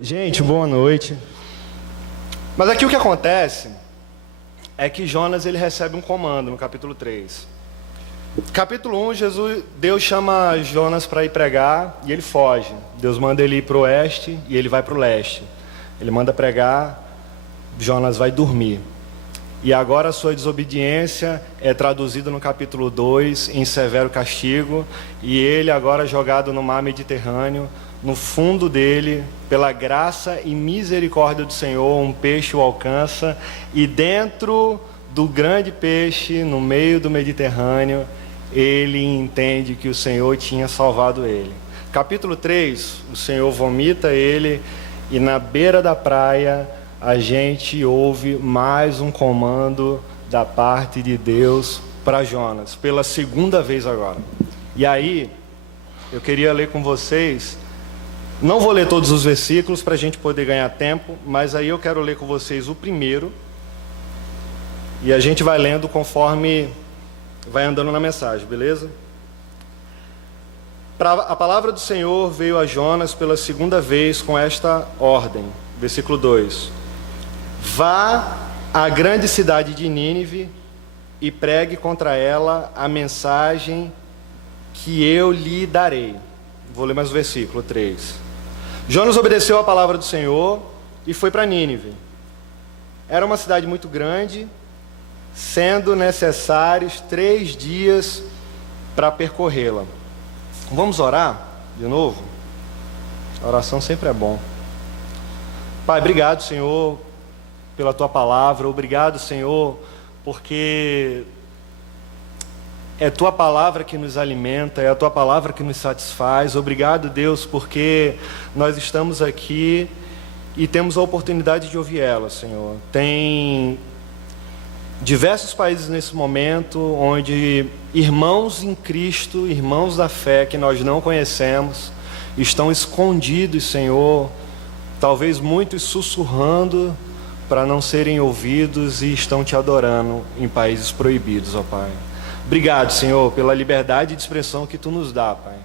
Gente, boa noite. Mas aqui o que acontece é que Jonas ele recebe um comando no capítulo 3. Capítulo 1, Deus chama Jonas para ir pregar e ele foge. Deus manda ele ir para o oeste e ele vai para o leste. Ele manda pregar, Jonas vai dormir. E agora a sua desobediência é traduzida no capítulo 2 em severo castigo. E ele agora jogado no mar Mediterrâneo, no fundo dele, pela graça e misericórdia do Senhor, um peixe o alcança. E dentro do grande peixe, no meio do Mediterrâneo, ele entende que o Senhor tinha salvado ele. Capítulo 3, o Senhor vomita ele e na beira da praia a gente ouve mais um comando da parte de Deus para Jonas, pela segunda vez agora. E aí, eu queria ler com vocês, não vou ler todos os versículos para a gente poder ganhar tempo, mas aí eu quero ler com vocês o primeiro, e a gente vai lendo conforme vai andando na mensagem, beleza? A palavra do Senhor veio a Jonas pela segunda vez com esta ordem, versículo 2. Vá à grande cidade de Nínive e pregue contra ela a mensagem que eu lhe darei. Vou ler mais o versículo 3. Jonas obedeceu à palavra do Senhor e foi para Nínive. Era uma cidade muito grande, sendo necessários 3 dias para percorrê-la. Vamos orar de novo? A oração sempre é bom. Pai, obrigado, Senhor, pela Tua palavra. Obrigado, Senhor, porque é Tua palavra que nos alimenta, é a Tua palavra que nos satisfaz. Obrigado, Deus, porque nós estamos aqui e temos a oportunidade de ouvir ela, Senhor. Tem diversos países nesse momento onde irmãos em Cristo, irmãos da fé que nós não conhecemos, estão escondidos, Senhor, talvez muitos sussurrando para não serem ouvidos e estão Te adorando em países proibidos, ó Pai. Obrigado, Senhor, pela liberdade de expressão que Tu nos dá, Pai.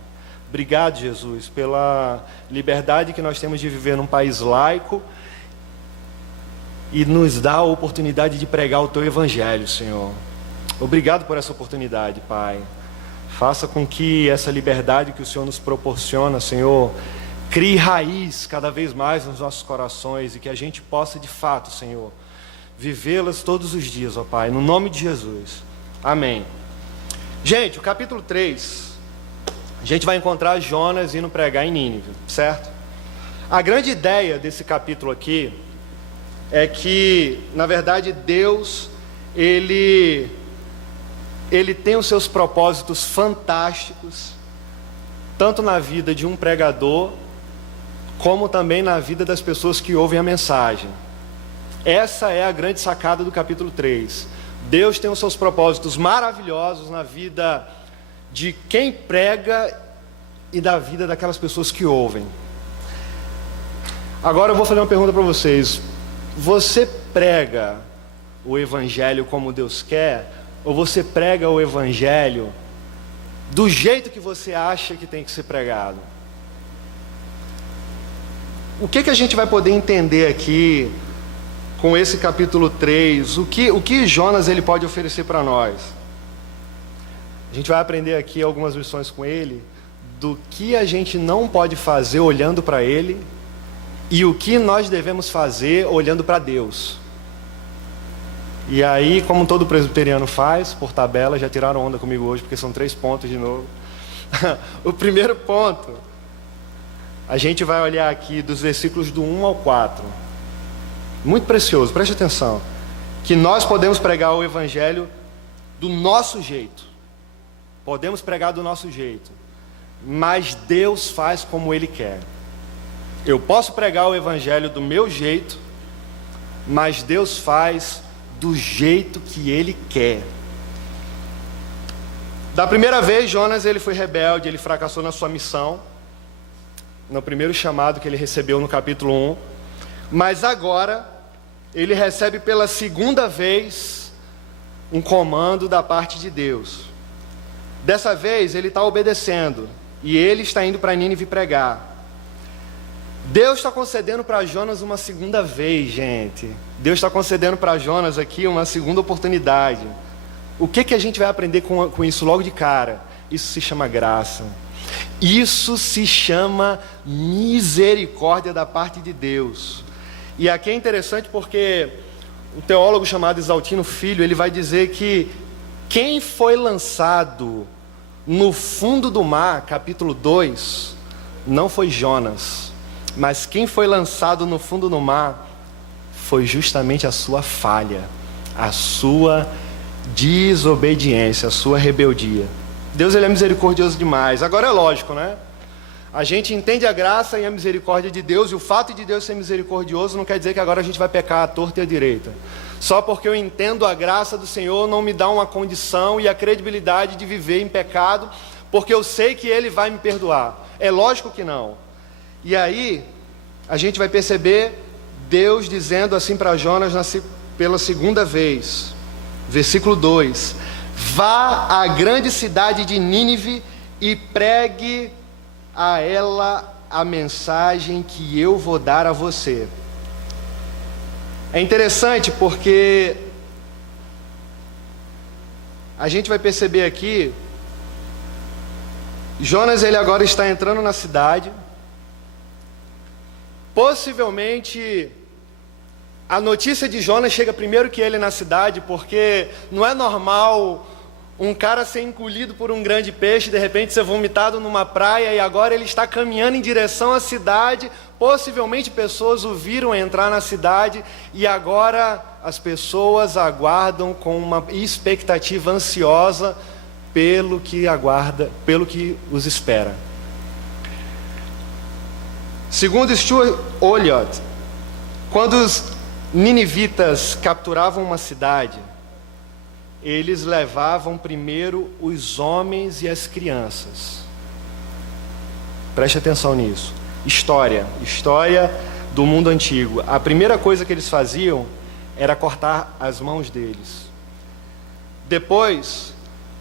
Obrigado, Jesus, pela liberdade que nós temos de viver num país laico e nos dá a oportunidade de pregar o Teu Evangelho, Senhor. Obrigado por essa oportunidade, Pai. Faça com que essa liberdade que o Senhor nos proporciona, Senhor, crie raiz cada vez mais nos nossos corações e que a gente possa, de fato, Senhor, vivê-las todos os dias, ó Pai, no nome de Jesus. Amém. Gente, o capítulo 3, a gente vai encontrar Jonas indo pregar em Nínive, certo? A grande ideia desse capítulo aqui é que, na verdade, Deus, Ele tem os seus propósitos fantásticos, tanto na vida de um pregador, como também na vida das pessoas que ouvem a mensagem. Essa é a grande sacada do capítulo 3. Deus tem os seus propósitos maravilhosos na vida de quem prega e da vida daquelas pessoas que ouvem. Agora eu vou fazer uma pergunta para vocês. Você prega o Evangelho como Deus quer? Ou você prega o Evangelho do jeito que você acha que tem que ser pregado? O que a gente vai poder entender aqui com esse capítulo 3? O que Jonas ele pode oferecer para nós? A gente vai aprender aqui algumas lições com ele do que a gente não pode fazer olhando para ele e o que nós devemos fazer olhando para Deus. E aí, como todo presbiteriano faz, por tabela, já tiraram onda comigo hoje, porque são 3 pontos de novo. O primeiro ponto, a gente vai olhar aqui dos versículos do 1 ao 4. Muito precioso, preste atenção. Que nós podemos pregar o Evangelho do nosso jeito. Podemos pregar do nosso jeito. Mas Deus faz como Ele quer. Eu posso pregar o Evangelho do meu jeito, mas Deus faz do jeito que Ele quer. Da primeira vez, Jonas ele foi rebelde, ele fracassou na sua missão, no primeiro chamado que ele recebeu no capítulo 1. Mas agora, ele recebe pela segunda vez um comando da parte de Deus. Dessa vez, ele está obedecendo, e ele está indo para Nínive pregar. Deus está concedendo para Jonas uma segunda vez, gente. Deus está concedendo para Jonas aqui uma segunda oportunidade. O que a gente vai aprender com isso logo de cara? Isso se chama graça. Isso se chama misericórdia da parte de Deus. E aqui é interessante porque um teólogo chamado Exaltino Filho, ele vai dizer que quem foi lançado no fundo do mar, capítulo 2, não foi Jonas, mas quem foi lançado no fundo do mar foi justamente a sua falha, a sua desobediência, a sua rebeldia. Deus, ele é misericordioso demais. Agora é lógico, né? A gente entende a graça e a misericórdia de Deus, e o fato de Deus ser misericordioso não quer dizer que agora a gente vai pecar à torta e à direita. Só porque eu entendo a graça do Senhor não me dá uma condição e a credibilidade de viver em pecado, porque eu sei que Ele vai me perdoar. É lógico que não. E aí, a gente vai perceber Deus dizendo assim para Jonas pela segunda vez, versículo 2: vá à grande cidade de Nínive e pregue a ela a mensagem que eu vou dar a você. É interessante porque a gente vai perceber aqui, Jonas, ele agora está entrando na cidade. Possivelmente a notícia de Jonas chega primeiro que ele na cidade, porque não é normal um cara ser engolido por um grande peixe, de repente ser vomitado numa praia, e agora ele está caminhando em direção à cidade. Possivelmente pessoas o viram entrar na cidade, e agora as pessoas aguardam com uma expectativa ansiosa pelo que os espera. Segundo Stuart Olyott, quando os ninivitas capturavam uma cidade, eles levavam primeiro os homens e as crianças. Preste atenção nisso. História do mundo antigo. A primeira coisa que eles faziam era cortar as mãos deles. Depois,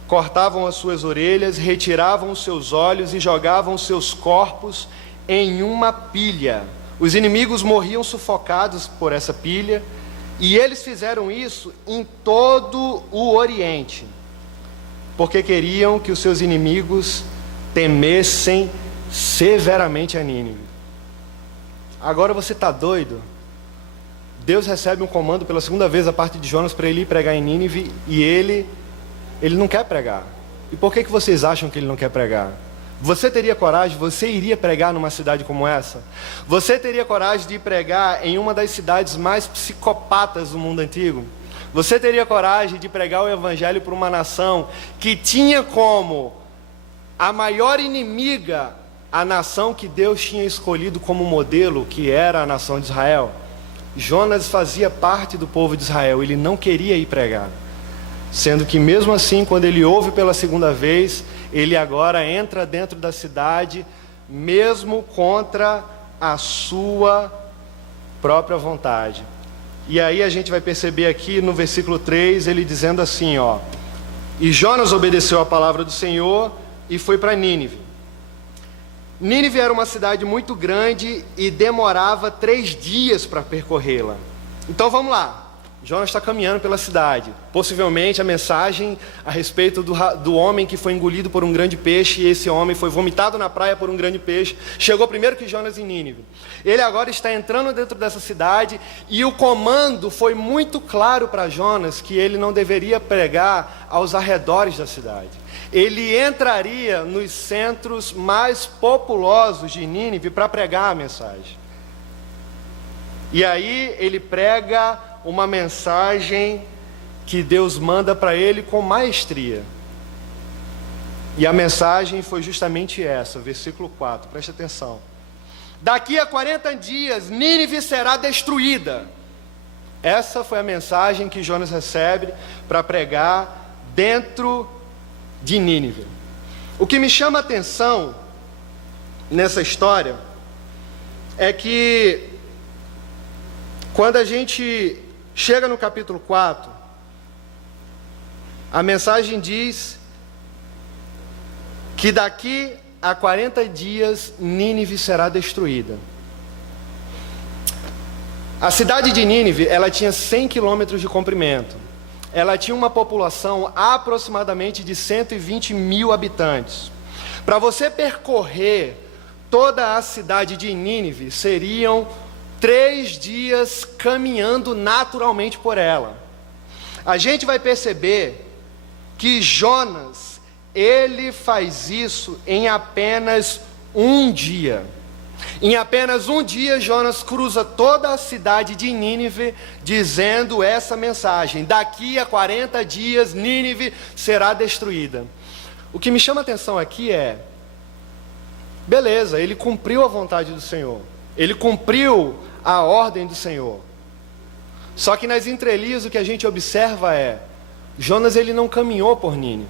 cortavam as suas orelhas, retiravam os seus olhos e jogavam os seus corpos em uma pilha. Os inimigos morriam sufocados por essa pilha, e eles fizeram isso em todo o Oriente, porque queriam que os seus inimigos temessem severamente a Nínive. Agora você está doido? Deus recebe um comando pela segunda vez da parte de Jonas para ele ir pregar em Nínive, e ele não quer pregar. E por que vocês acham que ele não quer pregar? Você teria coragem? Você iria pregar numa cidade como essa? Você teria coragem de ir pregar em uma das cidades mais psicopatas do mundo antigo? Você teria coragem de pregar o evangelho para uma nação que tinha como a maior inimiga a nação que Deus tinha escolhido como modelo, que era a nação de Israel? Jonas fazia parte do povo de Israel, ele não queria ir pregar. Sendo que mesmo assim, quando ele ouve pela segunda vez, ele agora entra dentro da cidade, mesmo contra a sua própria vontade. E aí a gente vai perceber aqui no versículo 3, ele dizendo assim, ó: e Jonas obedeceu a palavra do Senhor e foi para Nínive. Nínive era uma cidade muito grande e demorava 3 dias para percorrê-la. Então vamos lá. Jonas está caminhando pela cidade. Possivelmente a mensagem a respeito do homem que foi engolido por um grande peixe, e esse homem foi vomitado na praia por um grande peixe, chegou primeiro que Jonas em Nínive. Ele agora está entrando dentro dessa cidade, e o comando foi muito claro para Jonas que ele não deveria pregar aos arredores da cidade. Ele entraria nos centros mais populosos de Nínive para pregar a mensagem. E aí ele prega uma mensagem que Deus manda para ele com maestria. E a mensagem foi justamente essa, versículo 4, preste atenção. Daqui a 40 dias, Nínive será destruída. Essa foi a mensagem que Jonas recebe para pregar dentro de Nínive. O que me chama a atenção nessa história é que quando a gente chega no capítulo 4, a mensagem diz que daqui a 40 dias Nínive será destruída. A cidade de Nínive, ela tinha 100 quilômetros de comprimento. Ela tinha uma população aproximadamente de 120 mil habitantes. Para você percorrer toda a cidade de Nínive, seriam 3 dias caminhando naturalmente por ela. A gente vai perceber que Jonas, ele faz isso em apenas um dia. Em apenas um dia, Jonas cruza toda a cidade de Nínive, dizendo essa mensagem: daqui a 40 dias, Nínive será destruída. O que me chama a atenção aqui é, beleza, ele cumpriu a vontade do Senhor, ele cumpriu a ordem do Senhor. Só que nas entrelinhas o que a gente observa é, Jonas ele não caminhou por Nínive.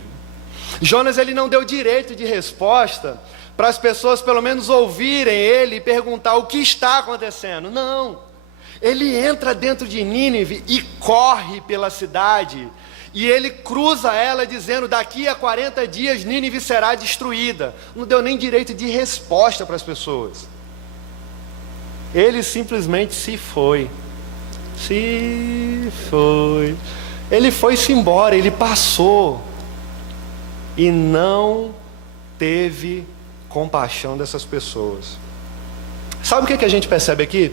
Jonas ele não deu direito de resposta para as pessoas pelo menos ouvirem ele e perguntar o que está acontecendo. Não, ele entra dentro de Nínive e corre pela cidade, e ele cruza ela dizendo, daqui a 40 dias Nínive será destruída. Não deu nem direito de resposta para as pessoas. Ele simplesmente se foi. Ele foi-se embora, ele passou e não teve compaixão dessas pessoas. Sabe o que a gente percebe aqui?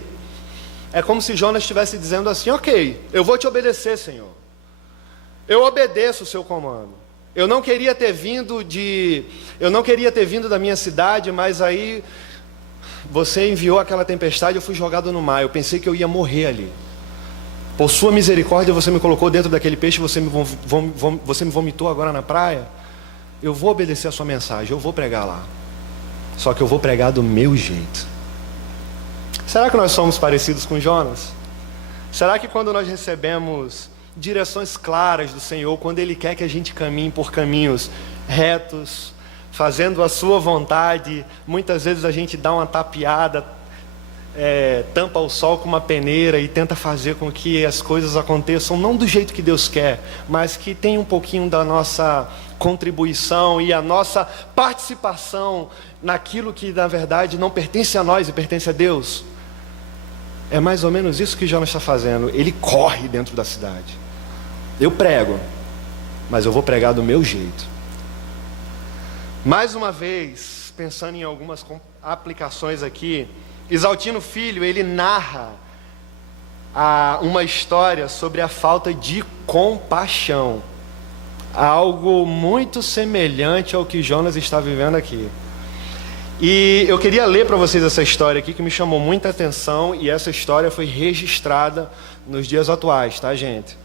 É como se Jonas estivesse dizendo assim, ok, eu vou te obedecer, Senhor. Eu obedeço o seu comando. Eu não queria ter vindo da minha cidade, mas aí você enviou aquela tempestade, eu fui jogado no mar. Eu pensei que eu ia morrer ali. Por sua misericórdia, você me colocou dentro daquele peixe, você me vomitou agora na praia. Eu vou obedecer a sua mensagem, eu vou pregar lá. Só que eu vou pregar do meu jeito. Será que nós somos parecidos com Jonas? Será que quando nós recebemos direções claras do Senhor, quando Ele quer que a gente caminhe por caminhos retos, fazendo a sua vontade, muitas vezes a gente dá uma tapeada, tampa o sol com uma peneira e tenta fazer com que as coisas aconteçam, não do jeito que Deus quer, mas que tenha um pouquinho da nossa contribuição e a nossa participação naquilo que na verdade não pertence a nós e pertence a Deus. É mais ou menos isso que Jonas está fazendo. Ele corre dentro da cidade. Eu prego, mas eu vou pregar do meu jeito. Mais uma vez, pensando em algumas aplicações aqui, Exaltino Filho, ele narra uma história sobre a falta de compaixão. Algo muito semelhante ao que Jonas está vivendo aqui. E eu queria ler para vocês essa história aqui, que me chamou muita atenção, e essa história foi registrada nos dias atuais, tá, gente?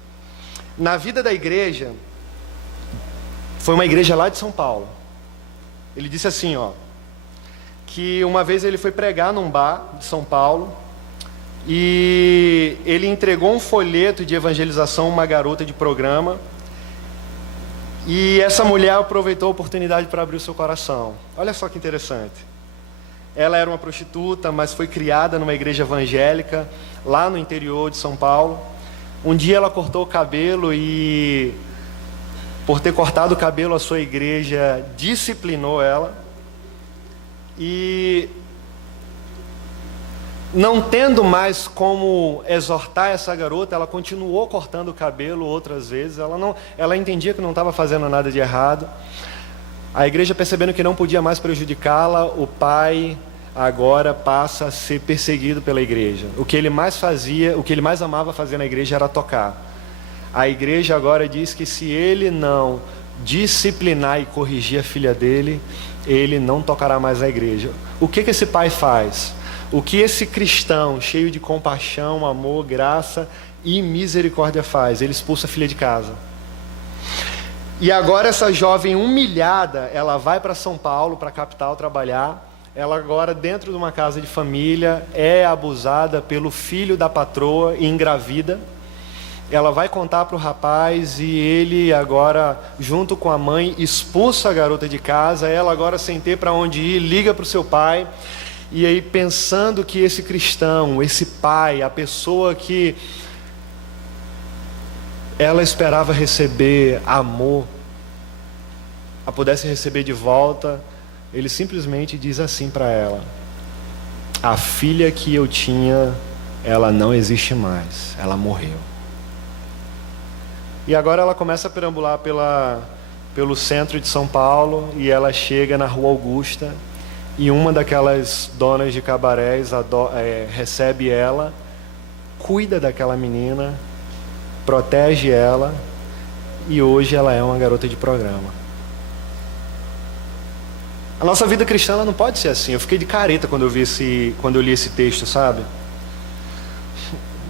Na vida da igreja, foi uma igreja lá de São Paulo. Ele disse assim, que uma vez ele foi pregar num bar de São Paulo, e ele entregou um folheto de evangelização a uma garota de programa, e essa mulher aproveitou a oportunidade para abrir o seu coração. Olha só que interessante. Ela era uma prostituta, mas foi criada numa igreja evangélica, lá no interior de São Paulo. Um dia ela cortou o cabelo e, por ter cortado o cabelo, a sua igreja disciplinou ela. E, não tendo mais como exortar essa garota, ela continuou cortando o cabelo outras vezes. Ela entendia que não estava fazendo nada de errado. A igreja, percebendo que não podia mais prejudicá-la, o pai agora passa a ser perseguido pela igreja. O que ele mais fazia, o que ele mais amava fazer na igreja era tocar. A igreja agora diz que se ele não disciplinar e corrigir a filha dele, ele não tocará mais na igreja. O que esse pai faz? O que esse cristão, cheio de compaixão, amor, graça e misericórdia faz? Ele expulsa a filha de casa. E agora essa jovem humilhada, ela vai para São Paulo, para a capital, trabalhar. Ela agora, dentro de uma casa de família, é abusada pelo filho da patroa e engravida. Ela vai contar para o rapaz e ele agora, junto com a mãe, expulsa a garota de casa. Ela agora, sem ter para onde ir, liga para o seu pai. E aí, pensando que esse cristão, esse pai, a pessoa que ela esperava receber amor, a pudesse receber de volta, ele simplesmente diz assim para ela: a filha que eu tinha ela não existe mais, ela morreu. E agora ela começa a perambular pelo centro de São Paulo, e ela chega na Rua Augusta, e uma daquelas donas de cabarés recebe ela, cuida daquela menina, protege ela, e hoje ela é uma garota de programa. A nossa vida cristã, ela não pode ser assim. Eu fiquei de careta quando eu li esse texto, sabe?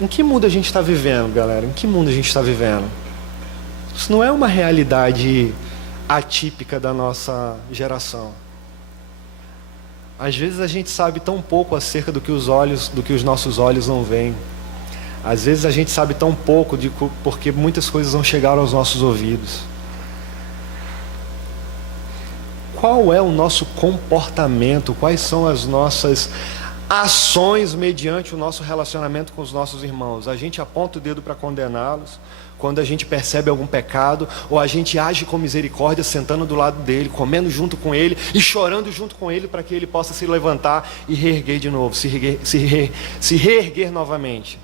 Em que mundo a gente está vivendo, galera? Em que mundo a gente está vivendo? Isso não é uma realidade atípica da nossa geração. Às vezes a gente sabe tão pouco acerca do que os nossos olhos não veem. Às vezes a gente sabe tão pouco porque muitas coisas não chegaram aos nossos ouvidos. Qual é o nosso comportamento? Quais são as nossas ações mediante o nosso relacionamento com os nossos irmãos? A gente aponta o dedo para condená-los quando a gente percebe algum pecado, ou a gente age com misericórdia, sentando do lado dele, comendo junto com ele e chorando junto com ele para que ele possa se levantar e reerguer de novo, se reerguer novamente.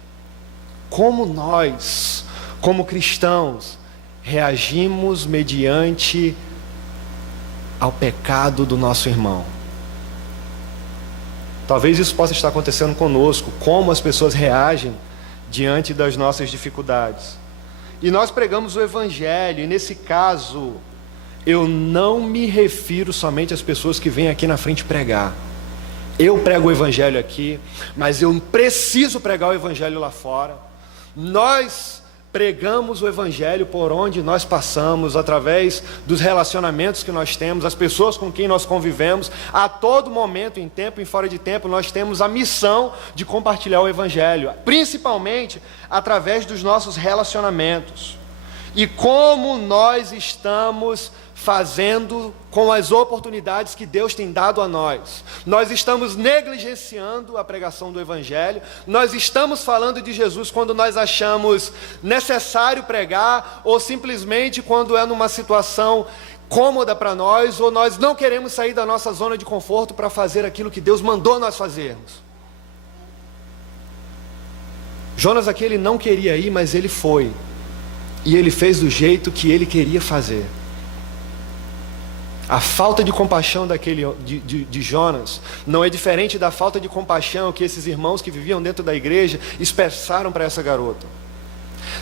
Como nós, como cristãos, reagimos mediante ao pecado do nosso irmão? Talvez isso possa estar acontecendo conosco, como as pessoas reagem diante das nossas dificuldades. E nós pregamos o Evangelho, e nesse caso, eu não me refiro somente às pessoas que vêm aqui na frente pregar. Eu prego o Evangelho aqui, mas eu preciso pregar o Evangelho lá fora. Nós pregamos o Evangelho por onde nós passamos, através dos relacionamentos que nós temos, as pessoas com quem nós convivemos. A todo momento, em tempo e fora de tempo, nós temos a missão de compartilhar o Evangelho, principalmente através dos nossos relacionamentos. E como nós estamos fazendo com as oportunidades que Deus tem dado a nós? Nós estamos negligenciando a pregação do Evangelho, nós estamos falando de Jesus quando nós achamos necessário pregar, ou simplesmente quando é numa situação cômoda para nós, ou nós não queremos sair da nossa zona de conforto para fazer aquilo que Deus mandou nós fazermos. Jonas aqui, ele não queria ir, mas ele foi, e ele fez do jeito que ele queria fazer. A falta de compaixão de Jonas não é diferente da falta de compaixão que esses irmãos que viviam dentro da igreja expressaram para essa garota.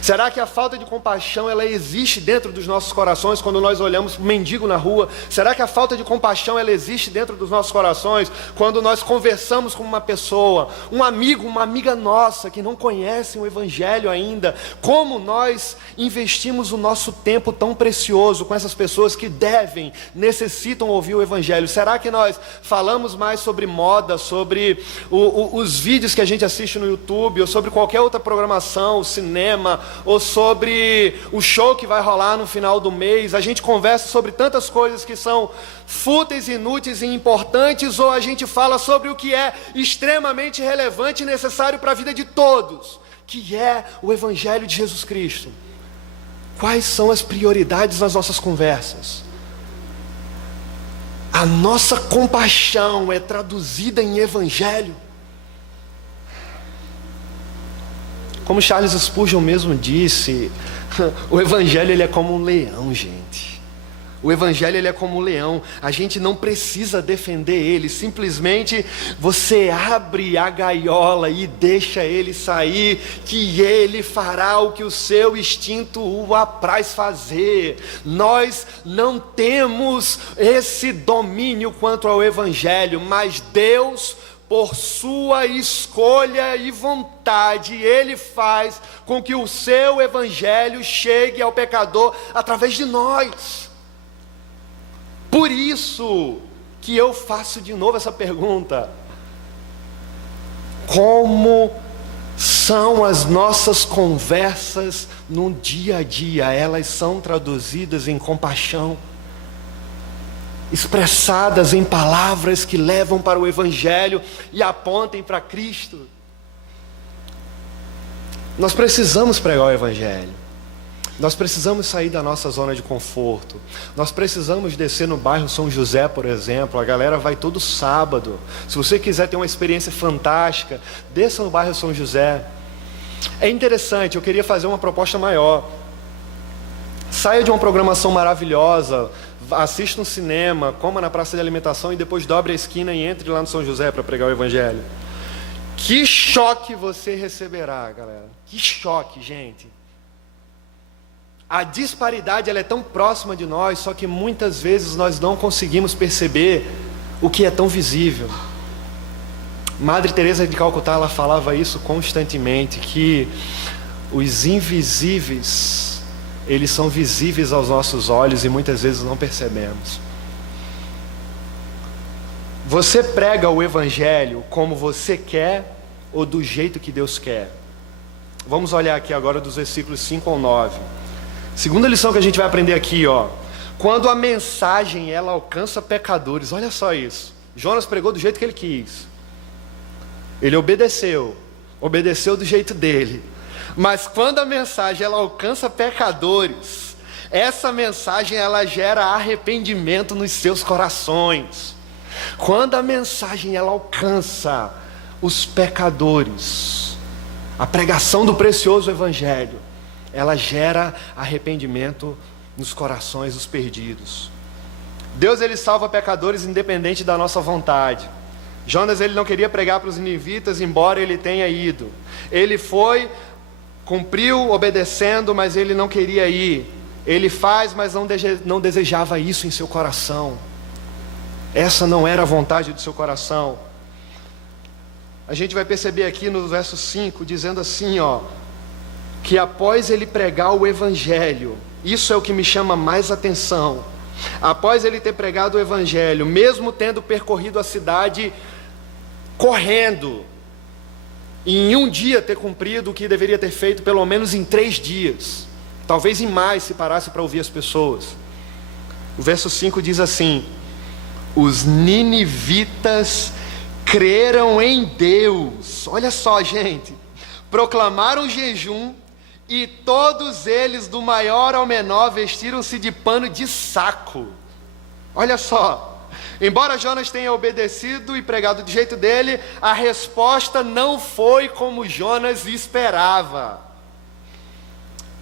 Será que a falta de compaixão, ela existe dentro dos nossos corações quando nós olhamos um mendigo na rua? Será que a falta de compaixão, ela existe dentro dos nossos corações quando nós conversamos com uma pessoa, um amigo, uma amiga nossa que não conhecem o Evangelho ainda? Como nós investimos o nosso tempo tão precioso com essas pessoas que necessitam ouvir o Evangelho? Será que nós falamos mais sobre moda, sobre os vídeos que a gente assiste no YouTube, ou sobre qualquer outra programação, cinema, ou sobre o show que vai rolar no final do mês? A gente conversa sobre tantas coisas que são fúteis, inúteis e importantes, ou a gente fala sobre o que é extremamente relevante e necessário para a vida de todos, que é o Evangelho de Jesus Cristo? Quais são as prioridades nas nossas conversas? A nossa compaixão é traduzida em Evangelho? Como Charles Spurgeon mesmo disse, o Evangelho, ele é como um leão, gente. O Evangelho, ele é como um leão. A gente não precisa defender ele. Simplesmente você abre a gaiola e deixa ele sair, que ele fará o que o seu instinto o apraz fazer. Nós não temos esse domínio quanto ao Evangelho, mas Deus, por sua escolha e vontade, Ele faz com que o seu Evangelho chegue ao pecador através de nós. Por isso que eu faço de novo essa pergunta: como são as nossas conversas no dia a dia? Elas são traduzidas em compaixão, expressadas em palavras que levam para o Evangelho e apontem para Cristo? Nós precisamos pregar o Evangelho. Nós precisamos sair da nossa zona de conforto. Nós precisamos descer no bairro São José, por exemplo. A galera vai todo sábado. Se você quiser ter uma experiência fantástica, desça no bairro São José. É interessante, eu queria fazer uma proposta maior. Saia de uma programação maravilhosa, assista um cinema, coma na praça de alimentação e depois dobre a esquina e entre lá no São José para pregar o Evangelho. Que choque você receberá, galera. Que choque, gente. A disparidade ela é tão próxima de nós, só que muitas vezes nós não conseguimos perceber o que é tão visível. Madre Teresa de Calcutá, ela falava isso constantemente, que os invisíveis, eles são visíveis aos nossos olhos e muitas vezes não percebemos. Você prega o Evangelho como você quer ou do jeito que Deus quer? Vamos olhar aqui agora dos versículos 5 ao 9. Segunda lição que a gente vai aprender aqui, ó. Quando a mensagem ela alcança pecadores, olha só isso. Jonas pregou do jeito que ele quis. Ele obedeceu do jeito dele. Mas quando a mensagem ela alcança pecadores, essa mensagem ela gera arrependimento nos seus corações. Quando a mensagem ela alcança os pecadores, a pregação do precioso Evangelho, ela gera arrependimento nos corações dos perdidos. Deus ele salva pecadores independente da nossa vontade. Jonas ele não queria pregar para os ninivitas, embora ele tenha ido. Ele foi, cumpriu obedecendo, mas ele não queria ir. Ele faz, mas não desejava isso em seu coração. Essa não era a vontade do seu coração. A gente vai perceber aqui no verso 5, dizendo assim, ó, que após ele pregar o Evangelho, isso é o que me chama mais atenção. Após ele ter pregado o Evangelho, mesmo tendo percorrido a cidade correndo, e em um dia ter cumprido o que deveria ter feito pelo menos em 3 dias, talvez em mais se parasse para ouvir as pessoas. O verso 5 diz assim: os ninivitas creram em Deus. Olha só, gente, proclamaram jejum e todos eles, do maior ao menor, vestiram-se de pano de saco. Olha só, embora Jonas tenha obedecido e pregado do jeito dele, a resposta não foi como Jonas esperava.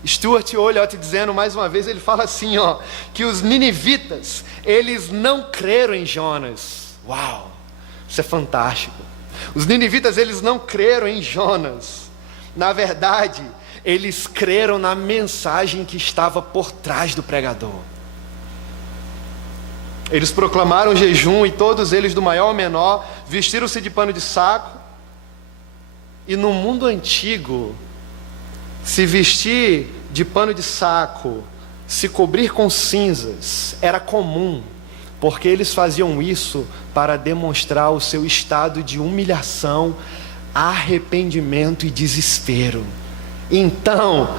Stuart Olyott, dizendo mais uma vez, ele fala assim, ó, que os ninivitas, eles não creram em Jonas. Uau, isso é fantástico. Os ninivitas, eles não creram em Jonas. Na verdade, eles creram na mensagem que estava por trás do pregador. Eles proclamaram jejum e todos eles, do maior ao menor, vestiram-se de pano de saco. E no mundo antigo, se vestir de pano de saco, se cobrir com cinzas, era comum, porque eles faziam isso para demonstrar o seu estado de humilhação, arrependimento e desespero. Então,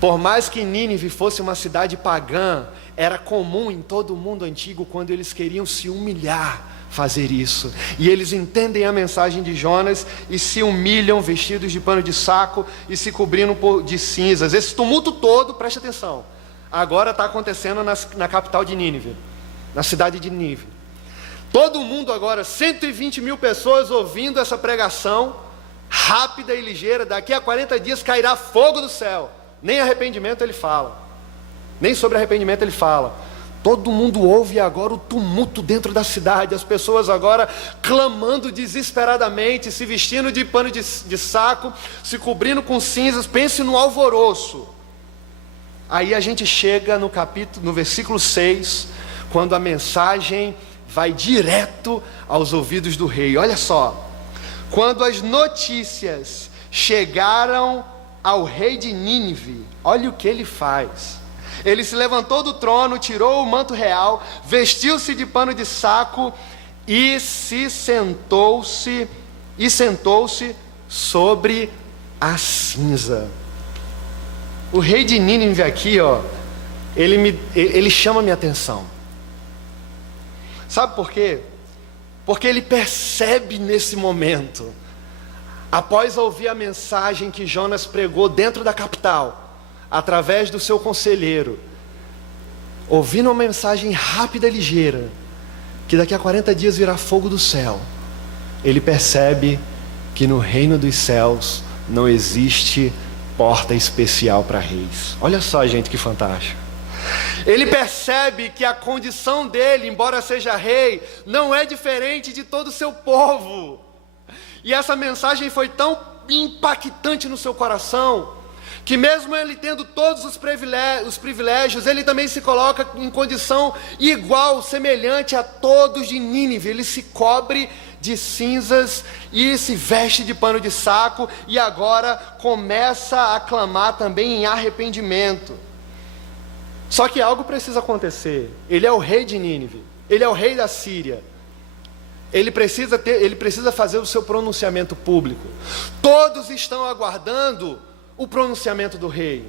por mais que Nínive fosse uma cidade pagã, era comum em todo o mundo antigo, quando eles queriam se humilhar, fazer isso. E eles entendem a mensagem de Jonas e se humilham vestidos de pano de saco e se cobrindo de cinzas. Esse tumulto todo, preste atenção, agora está acontecendo na capital de Nínive, na cidade de Nínive. Todo mundo agora, 120 mil pessoas ouvindo essa pregação rápida e ligeira. Daqui a 40 dias cairá fogo do céu. Nem arrependimento ele fala, nem sobre arrependimento ele fala. Todo mundo ouve agora o tumulto dentro da cidade, as pessoas agora clamando desesperadamente, se vestindo de pano de saco, se cobrindo com cinzas. Pense no alvoroço. Aí a gente chega no versículo 6, quando a mensagem vai direto aos ouvidos do rei. Olha só, quando as notícias chegaram ao rei de Nínive, olha o que ele faz. Ele se levantou do trono, tirou o manto real, vestiu-se de pano de saco e sentou-se sobre a cinza. O rei de Nínive aqui, ó, ele chama minha atenção. Sabe por quê? Porque ele percebe nesse momento, após ouvir a mensagem que Jonas pregou dentro da capital, através do seu conselheiro, ouvindo uma mensagem rápida e ligeira, que daqui a 40 dias virá fogo do céu, ele percebe que no reino dos céus não existe porta especial para reis. Olha só, gente, que fantástico. Ele percebe que a condição dele, embora seja rei, não é diferente de todo o seu povo. E essa mensagem foi tão impactante no seu coração, que mesmo ele tendo todos os privilégios, ele também se coloca em condição igual, semelhante a todos de Nínive. Ele se cobre de cinzas e se veste de pano de saco, e agora começa a clamar também em arrependimento. Só que algo precisa acontecer. Ele é o rei de Nínive, ele é o rei da Síria. Ele precisa fazer o seu pronunciamento público. Todos estão aguardando o pronunciamento do rei.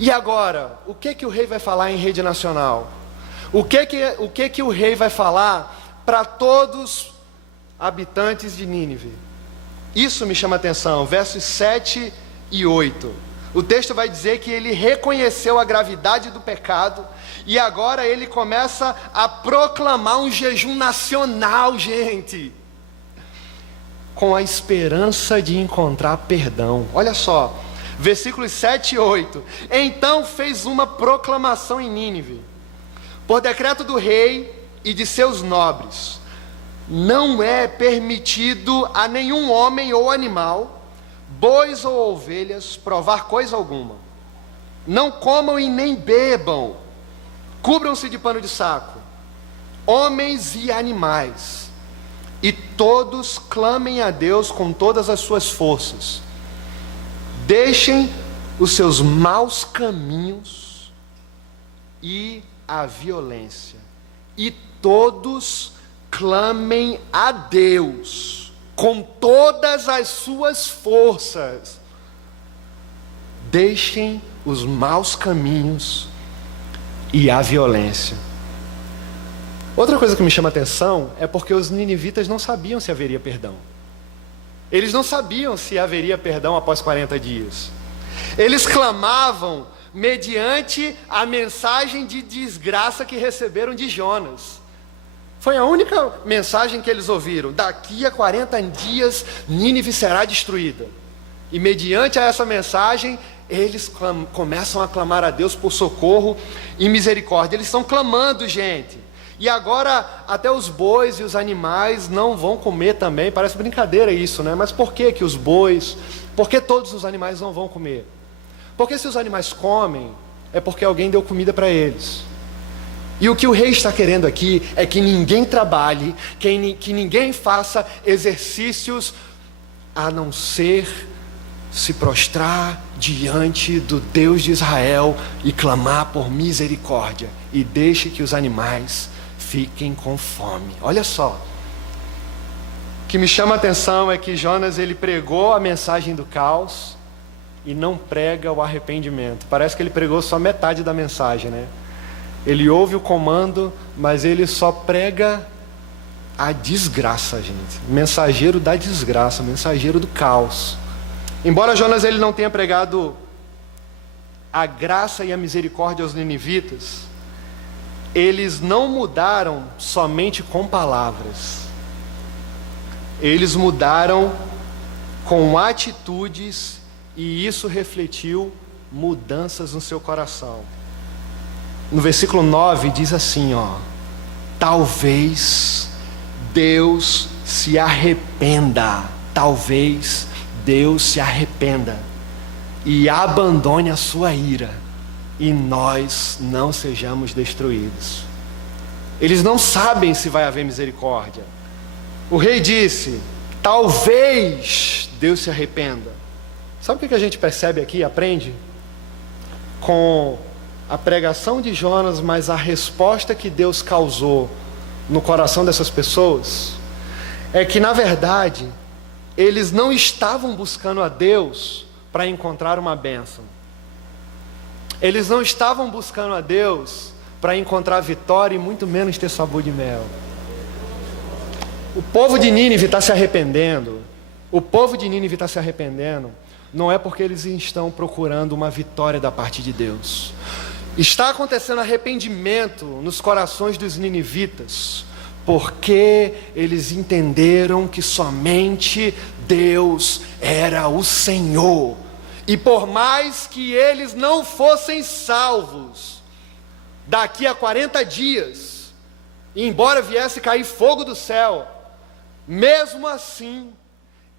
E agora, o que o rei vai falar em rede nacional? O que o rei vai falar para todos habitantes de Nínive? Isso me chama a atenção, versos 7 e 8. O texto vai dizer que ele reconheceu a gravidade do pecado, e agora ele começa a proclamar um jejum nacional, gente, com a esperança de encontrar perdão. Olha só, versículos 7 e 8. Então fez uma proclamação em Nínive, por decreto do rei e de seus nobres: não é permitido a nenhum homem ou animal, bois ou ovelhas, provar coisa alguma. Não comam e nem bebam. Cubram-se de pano de saco, homens e animais, e todos clamem a Deus com todas as suas forças. Deixem os seus maus caminhos e a violência, e todos clamem a Deus com todas as suas forças. Deixem os maus caminhos e a violência. Outra coisa que me chama a atenção é porque os ninivitas não sabiam se haveria perdão. Eles não sabiam se haveria perdão após 40 dias. Eles clamavam mediante a mensagem de desgraça que receberam de Jonas. Foi a única mensagem que eles ouviram: daqui a 40 dias Nínive será destruída. E mediante a essa mensagem, eles começam a clamar a Deus por socorro e misericórdia. Eles estão clamando, gente. E agora até os bois e os animais não vão comer também. Parece brincadeira isso, né? Mas por que os bois, por que todos os animais não vão comer? Porque se os animais comem, é porque alguém deu comida para eles. E o que o rei está querendo aqui é que ninguém trabalhe, que ninguém faça exercícios, a não ser se prostrar diante do Deus de Israel e clamar por misericórdia, e deixe que os animais fiquem com fome. Olha só, o que me chama a atenção é que Jonas, ele pregou a mensagem do caos e não prega o arrependimento. Parece que ele pregou só metade da mensagem, né? Ele ouve o comando, mas ele só prega a desgraça, gente. Mensageiro da desgraça, mensageiro do caos. Embora Jonas ele não tenha pregado a graça e a misericórdia aos ninivitas, eles não mudaram somente com palavras. Eles mudaram com atitudes, e isso refletiu mudanças no seu coração. No versículo 9 diz assim, talvez Deus se arrependa, talvez Deus se arrependa e abandone a sua ira, e nós não sejamos destruídos. Eles não sabem se vai haver misericórdia. O rei disse: talvez Deus se arrependa. Sabe o que a gente percebe aqui, aprende? Com a pregação de Jonas, mas a resposta que Deus causou no coração dessas pessoas, é que na verdade eles não estavam buscando a Deus para encontrar uma bênção. Eles não estavam buscando a Deus para encontrar vitória e muito menos ter sabor de mel. O povo de Nínive está se arrependendo. O povo de Nínive está se arrependendo, não é porque eles estão procurando uma vitória da parte de Deus. Está acontecendo arrependimento nos corações dos ninivitas, porque eles entenderam que somente Deus era o Senhor. E por mais que eles não fossem salvos, daqui a 40 dias, e embora viesse cair fogo do céu, mesmo assim,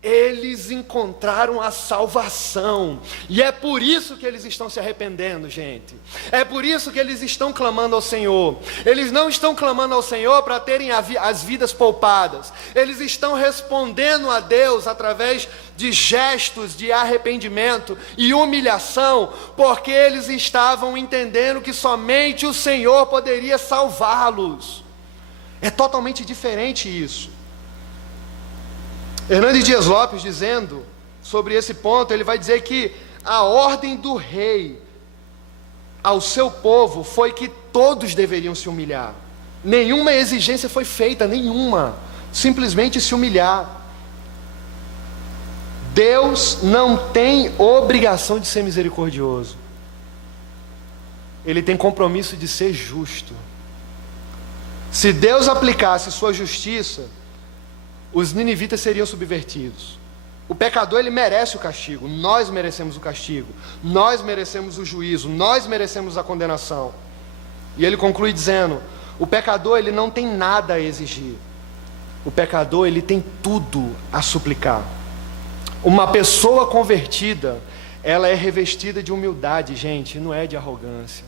eles encontraram a salvação, e é por isso que eles estão se arrependendo, gente. É por isso que eles estão clamando ao Senhor. Eles não estão clamando ao Senhor para terem as vidas poupadas. Eles estão respondendo a Deus através de gestos de arrependimento e humilhação, porque eles estavam entendendo que somente o Senhor poderia salvá-los. É totalmente diferente isso. Hernandes Dias Lopes, dizendo sobre esse ponto, ele vai dizer que a ordem do rei ao seu povo foi que todos deveriam se humilhar. Nenhuma exigência foi feita, nenhuma. Simplesmente se humilhar. Deus não tem obrigação de ser misericordioso. Ele tem compromisso de ser justo. Se Deus aplicasse sua justiça, os ninivitas seriam subvertidos. O pecador, ele merece o castigo. Nós merecemos o castigo. Nós merecemos o juízo. Nós merecemos a condenação. E ele conclui dizendo: o pecador, ele não tem nada a exigir. O pecador, ele tem tudo a suplicar. Uma pessoa convertida, ela é revestida de humildade, gente, não é de arrogância.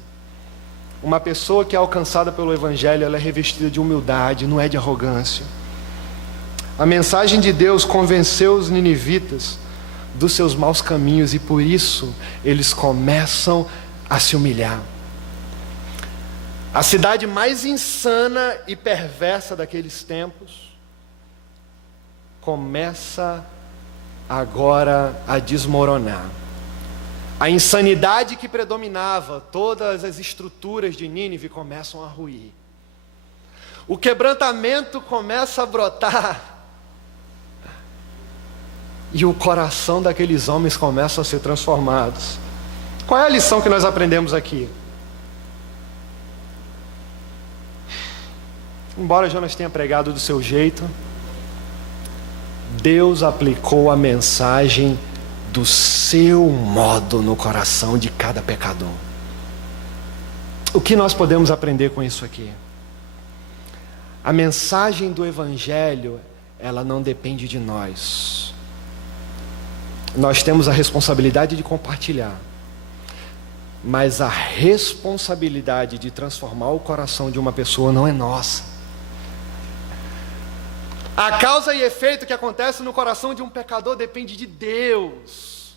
Uma pessoa que é alcançada pelo Evangelho, ela é revestida de humildade, não é de arrogância. A mensagem de Deus convenceu os ninivitas dos seus maus caminhos, e por isso eles começam a se humilhar. A cidade mais insana e perversa daqueles tempos começa agora a desmoronar. A insanidade que predominava, todas as estruturas de Nínive começam a ruir. O quebrantamento começa a brotar. E o coração daqueles homens começa a ser transformados. Qual é a lição que nós aprendemos aqui? Embora Jonas tenha pregado do seu jeito, Deus aplicou a mensagem do seu modo no coração de cada pecador. O que nós podemos aprender com isso aqui? A mensagem do Evangelho, ela não depende de nós. Nós temos a responsabilidade de compartilhar, mas a responsabilidade de transformar o coração de uma pessoa não é nossa. A causa e efeito que acontece no coração de um pecador depende de Deus.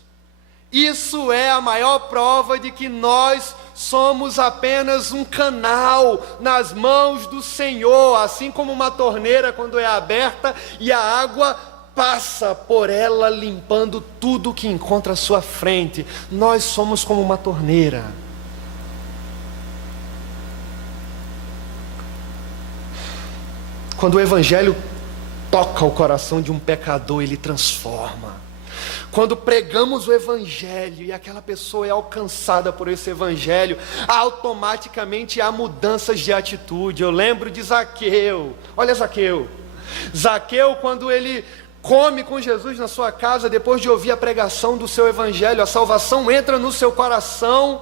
Isso é a maior prova de que nós somos apenas um canal nas mãos do Senhor, assim como uma torneira quando é aberta e a água passa por ela limpando tudo que encontra à sua frente. Nós somos como uma torneira. Quando o Evangelho toca o coração de um pecador, ele transforma. Quando pregamos o Evangelho e aquela pessoa é alcançada por esse Evangelho, automaticamente há mudanças de atitude. Eu lembro de Zaqueu. Olha Zaqueu. Zaqueu, quando ele come com Jesus na sua casa, depois de ouvir a pregação do seu Evangelho, a salvação entra no seu coração,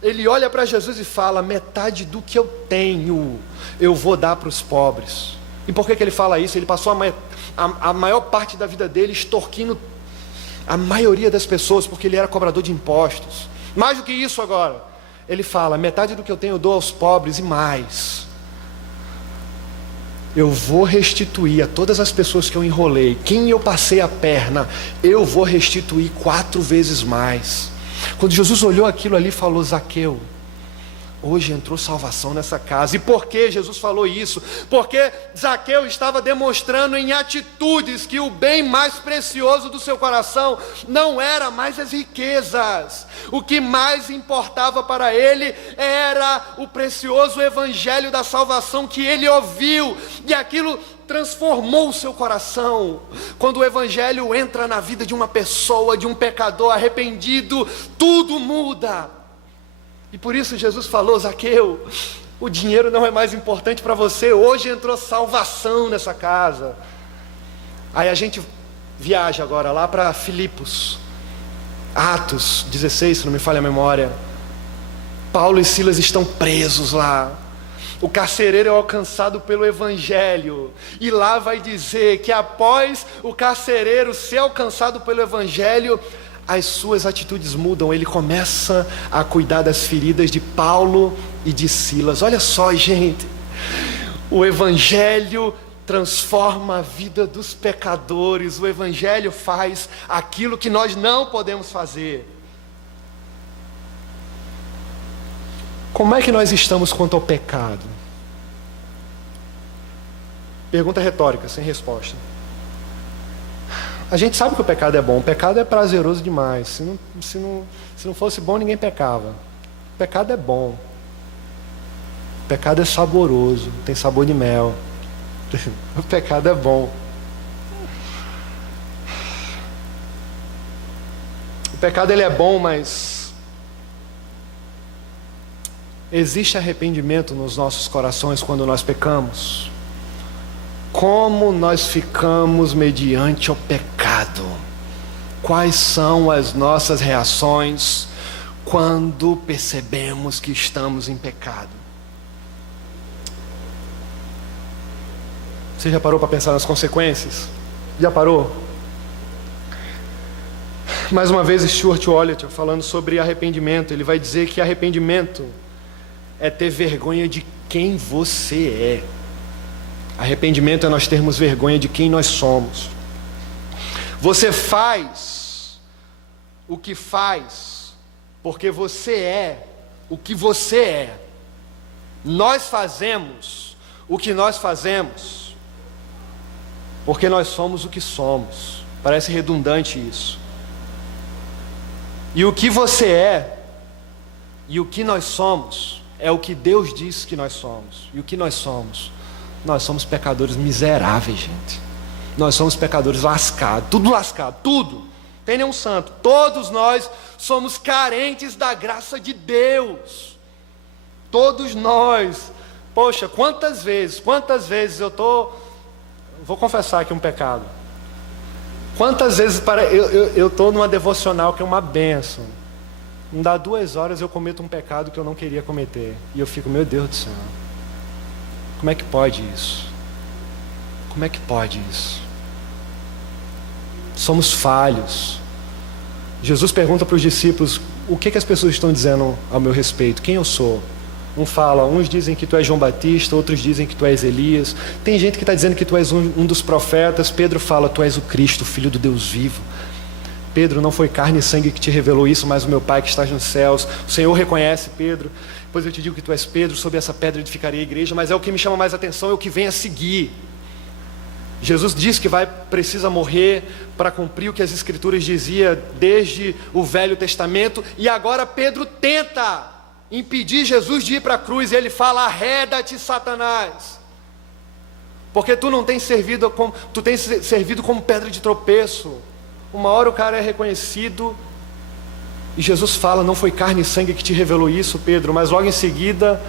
ele olha para Jesus e fala: metade do que eu tenho, eu vou dar para os pobres. E por que ele fala isso? Ele passou a maior parte da vida dele extorquindo a maioria das pessoas, porque ele era cobrador de impostos. Mais do que isso agora, ele fala: metade do que eu tenho eu dou aos pobres, e mais, eu vou restituir a todas as pessoas que eu enrolei, quem eu passei a perna, eu vou restituir 4 vezes mais. Quando Jesus olhou aquilo ali, falou: Zaqueu, hoje entrou salvação nessa casa. E por que Jesus falou isso? Porque Zaqueu estava demonstrando em atitudes que o bem mais precioso do seu coração não era mais as riquezas. O que mais importava para ele era o precioso Evangelho da salvação que ele ouviu, e aquilo transformou o seu coração. Quando o Evangelho entra na vida de uma pessoa, de um pecador arrependido, tudo muda. E por isso Jesus falou: Zaqueu, o dinheiro não é mais importante para você, hoje entrou salvação nessa casa. Aí a gente viaja agora lá para Filipos, Atos 16, se não me falha a memória. Paulo e Silas estão presos lá. O carcereiro é alcançado pelo Evangelho, e lá vai dizer que após o carcereiro ser alcançado pelo Evangelho, as suas atitudes mudam. Ele começa a cuidar das feridas de Paulo e de Silas. Olha só, gente, o Evangelho transforma a vida dos pecadores. O Evangelho faz aquilo que nós não podemos fazer. Como é que nós estamos quanto ao pecado? Pergunta retórica, sem resposta. A gente sabe que o pecado é bom. O pecado é prazeroso demais. Se não fosse bom, ninguém pecava. O pecado é bom. O pecado é saboroso, tem sabor de mel. O pecado é bom. O pecado ele é bom, mas existe arrependimento nos nossos corações quando nós pecamos? Como nós ficamos mediante o pecado? Quais são as nossas reações quando percebemos que estamos em pecado? Você já parou para pensar nas consequências? Já parou? Mais uma vez, Stuart Olliott falando sobre arrependimento, ele vai dizer que arrependimento é ter vergonha de quem você é. Arrependimento é nós termos vergonha de quem nós somos. Você faz o que faz porque você é o que você é. Nós fazemos o que nós fazemos porque nós somos o que somos. Parece redundante isso. E o que você é e o que nós somos é o que Deus diz que nós somos. E o que nós somos? Nós somos pecadores miseráveis, gente. Nós somos pecadores lascados, tudo lascado, tudo. Não tem nenhum santo. Todos nós somos carentes da graça de Deus. Todos nós. Poxa, quantas vezes vou confessar aqui um pecado. Quantas vezes eu estou numa devocional que é uma bênção. Não dá 2 horas eu cometo um pecado que eu não queria cometer. E eu fico, meu Deus do céu. Como é que pode isso? Como é que pode isso? Somos falhos. Jesus pergunta para os discípulos: o que as pessoas estão dizendo ao meu respeito? Quem eu sou? Uns dizem que tu és João Batista, outros dizem que tu és Elias. Tem gente que está dizendo que tu és um dos profetas. Pedro fala: tu és o Cristo, filho do Deus vivo. Pedro, não foi carne e sangue que te revelou isso, mas o meu Pai que está nos céus. O Senhor reconhece Pedro. Pois eu te digo que tu és Pedro, sobre essa pedra edificarei a igreja. Mas é o que me chama mais atenção, é o que vem a seguir. Jesus diz que precisa morrer para cumprir o que as Escrituras diziam desde o Velho Testamento. E agora Pedro tenta impedir Jesus de ir para a cruz. E ele fala: arreda-te, Satanás, porque tu tens servido como pedra de tropeço. Uma hora o cara é reconhecido e Jesus fala: não foi carne e sangue que te revelou isso, Pedro. Mas logo em seguida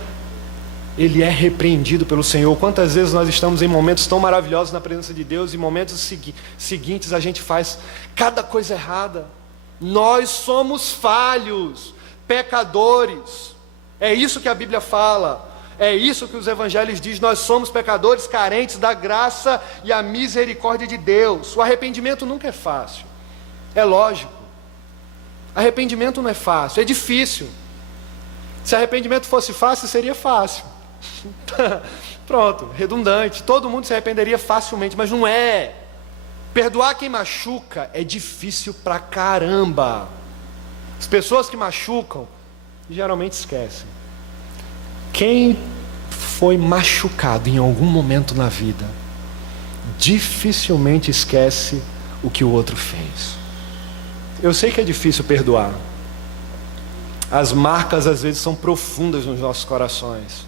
ele é repreendido pelo Senhor. Quantas vezes nós estamos em momentos tão maravilhosos na presença de Deus e em momentos seguintes a gente faz cada coisa errada. Nós somos falhos, pecadores. É isso que a Bíblia fala. É isso que os evangelhos dizem. Nós somos pecadores carentes da graça e a misericórdia de Deus. O arrependimento nunca é fácil. É lógico. Arrependimento não é fácil, é difícil. Se arrependimento fosse fácil, seria fácil. Pronto, redundante. Todo mundo se arrependeria facilmente, mas não é. Perdoar quem machuca é difícil pra caramba. As pessoas que machucam geralmente esquecem. Quem foi machucado em algum momento na vida dificilmente esquece o que o outro fez. Eu sei que é difícil perdoar. As marcas às vezes são profundas nos nossos corações.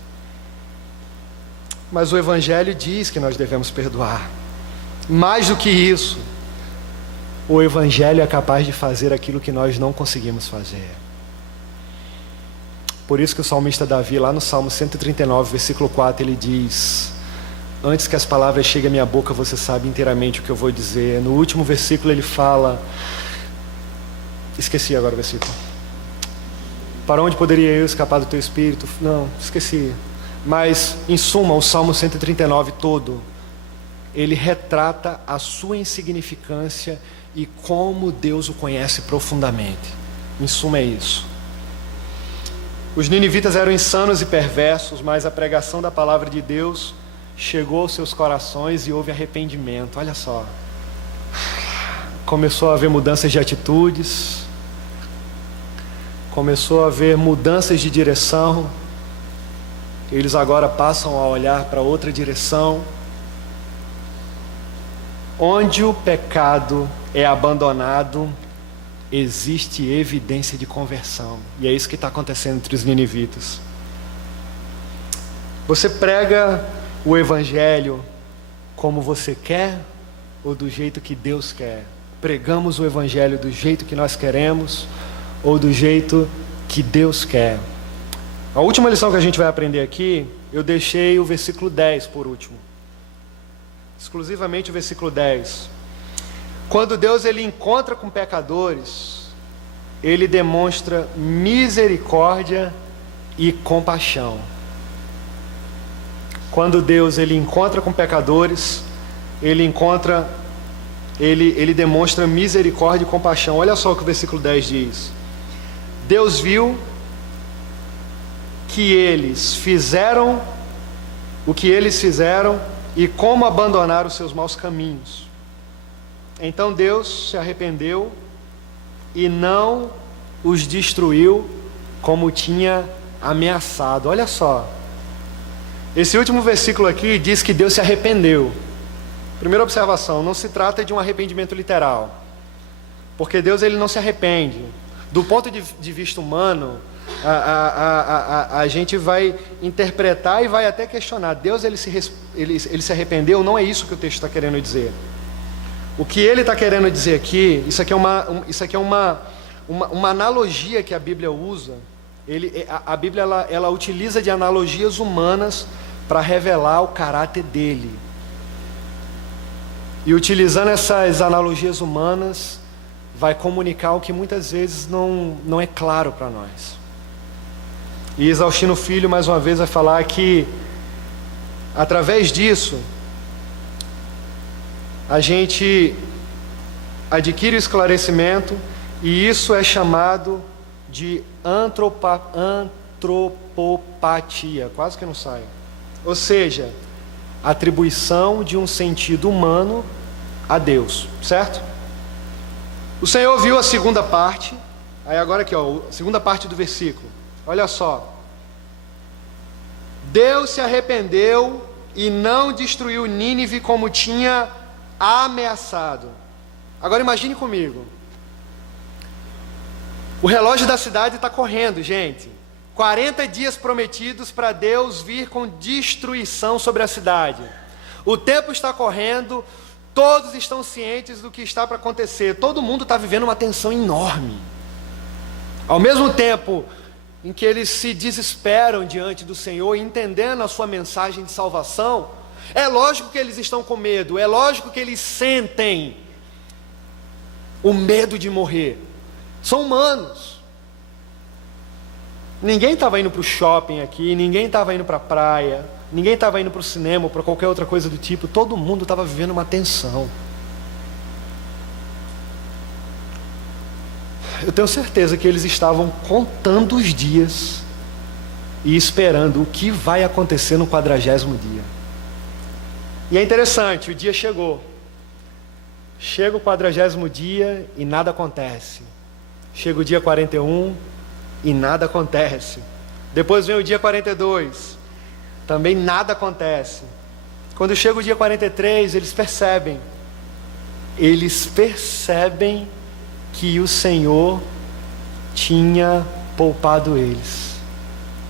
Mas o Evangelho diz que nós devemos perdoar. Mais do que isso, o Evangelho é capaz de fazer aquilo que nós não conseguimos fazer. Por isso que o salmista Davi, lá no Salmo 139, versículo 4, ele diz: antes que as palavras cheguem à minha boca, você sabe inteiramente o que eu vou dizer. No último versículo ele fala, esqueci agora o versículo. Para onde poderia eu escapar do teu espírito? Não, esqueci. Mas, em suma, o Salmo 139 todo, ele retrata a sua insignificância e como Deus o conhece profundamente. Em suma é isso. Os ninivitas eram insanos e perversos, mas a pregação da palavra de Deus chegou aos seus corações e houve arrependimento. Olha só. Começou a haver mudanças de atitudes, começou a haver mudanças de direção. Eles agora passam a olhar para outra direção. Onde o pecado é abandonado, existe evidência de conversão. E é isso que está acontecendo entre os ninivitas. Você prega o Evangelho como você quer ou do jeito que Deus quer? Pregamos o Evangelho do jeito que nós queremos ou do jeito que Deus quer? A última lição que a gente vai aprender aqui, eu deixei o versículo 10 por último. Exclusivamente o versículo 10. Quando Deus ele encontra com pecadores, ele demonstra misericórdia e compaixão. Quando Deus ele encontra com pecadores, ele demonstra misericórdia e compaixão. Olha só o que o versículo 10 diz. Deus viu que eles fizeram o que eles fizeram e como abandonaram os seus maus caminhos. Então Deus se arrependeu e não os destruiu como tinha ameaçado. Olha só. Esse último versículo aqui diz que Deus se arrependeu. Primeira observação, não se trata de um arrependimento literal. Porque Deus ele não se arrepende. Do ponto de vista humano, a gente vai interpretar e vai até questionar. Deus ele se arrependeu? Não é isso que o texto está querendo dizer. O que ele está querendo dizer aqui, isso aqui é uma analogia que a Bíblia usa. A Bíblia ela utiliza de analogias humanas para revelar o caráter dele. E utilizando essas analogias humanas, vai comunicar o que muitas vezes não é claro para nós. E Exaustino Filho, mais uma vez, vai falar que, através disso, a gente adquire o esclarecimento, e isso é chamado de antropopatia. Quase que não sai. Ou seja, atribuição de um sentido humano a Deus, certo? O Senhor viu a segunda parte. Aí agora aqui, a segunda parte do versículo. Olha só. Deus se arrependeu e não destruiu Nínive como tinha ameaçado. Agora imagine comigo. O relógio da cidade está correndo, gente. 40 dias prometidos para Deus vir com destruição sobre a cidade. O tempo está correndo, todos estão cientes do que está para acontecer. Todo mundo está vivendo uma tensão enorme. Ao mesmo tempo em que eles se desesperam diante do Senhor, entendendo a sua mensagem de salvação, é lógico que eles estão com medo, é lógico que eles sentem o medo de morrer. São humanos. Ninguém estava indo para o shopping aqui, ninguém estava indo para a praia, ninguém estava indo para o cinema ou para qualquer outra coisa do tipo. Todo mundo estava vivendo uma tensão. Eu tenho certeza que eles estavam contando os dias e esperando o que vai acontecer no 40º dia. E é interessante, o dia chegou. Chega o 40º dia e nada acontece. Chega o dia 41 e nada acontece. Depois vem o dia 42, também nada acontece. Quando chega o dia 43, eles percebem que o Senhor tinha poupado eles,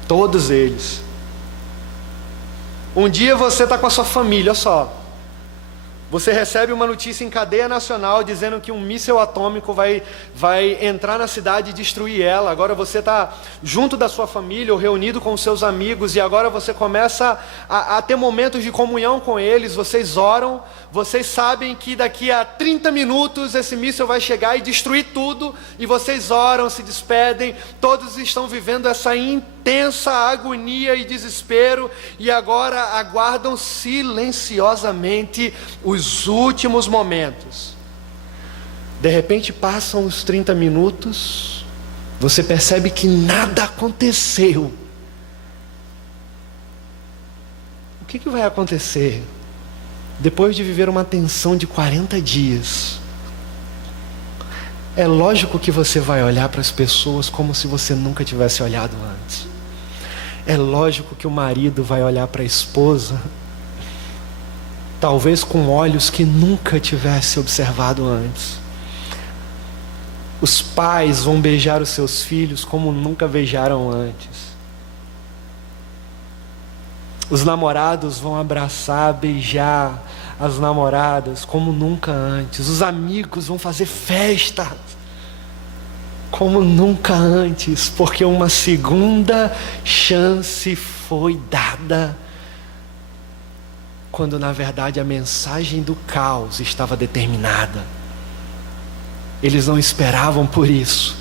todos eles. Um dia você está com a sua família, olha só. Você recebe uma notícia em cadeia nacional dizendo que um míssil atômico vai entrar na cidade e destruir ela. Agora você está junto da sua família ou reunido com os seus amigos e agora você começa a ter momentos de comunhão com eles. Vocês oram, vocês sabem que daqui a 30 minutos esse míssil vai chegar e destruir tudo. E vocês oram, se despedem, todos estão vivendo essa intensa agonia e desespero e agora aguardam silenciosamente os últimos momentos. De repente passam os 30 minutos, você percebe que nada aconteceu. O que vai acontecer depois de viver uma tensão de 40 dias? É lógico que você vai olhar para as pessoas como se você nunca tivesse olhado antes. É lógico que o marido vai olhar para a esposa talvez com olhos que nunca tivesse observado antes. Os pais vão beijar os seus filhos como nunca beijaram antes. Os namorados vão abraçar, beijar as namoradas como nunca antes. Os amigos vão fazer festa como nunca antes, porque uma segunda chance foi dada, quando na verdade a mensagem do caos estava determinada. Eles não esperavam por isso,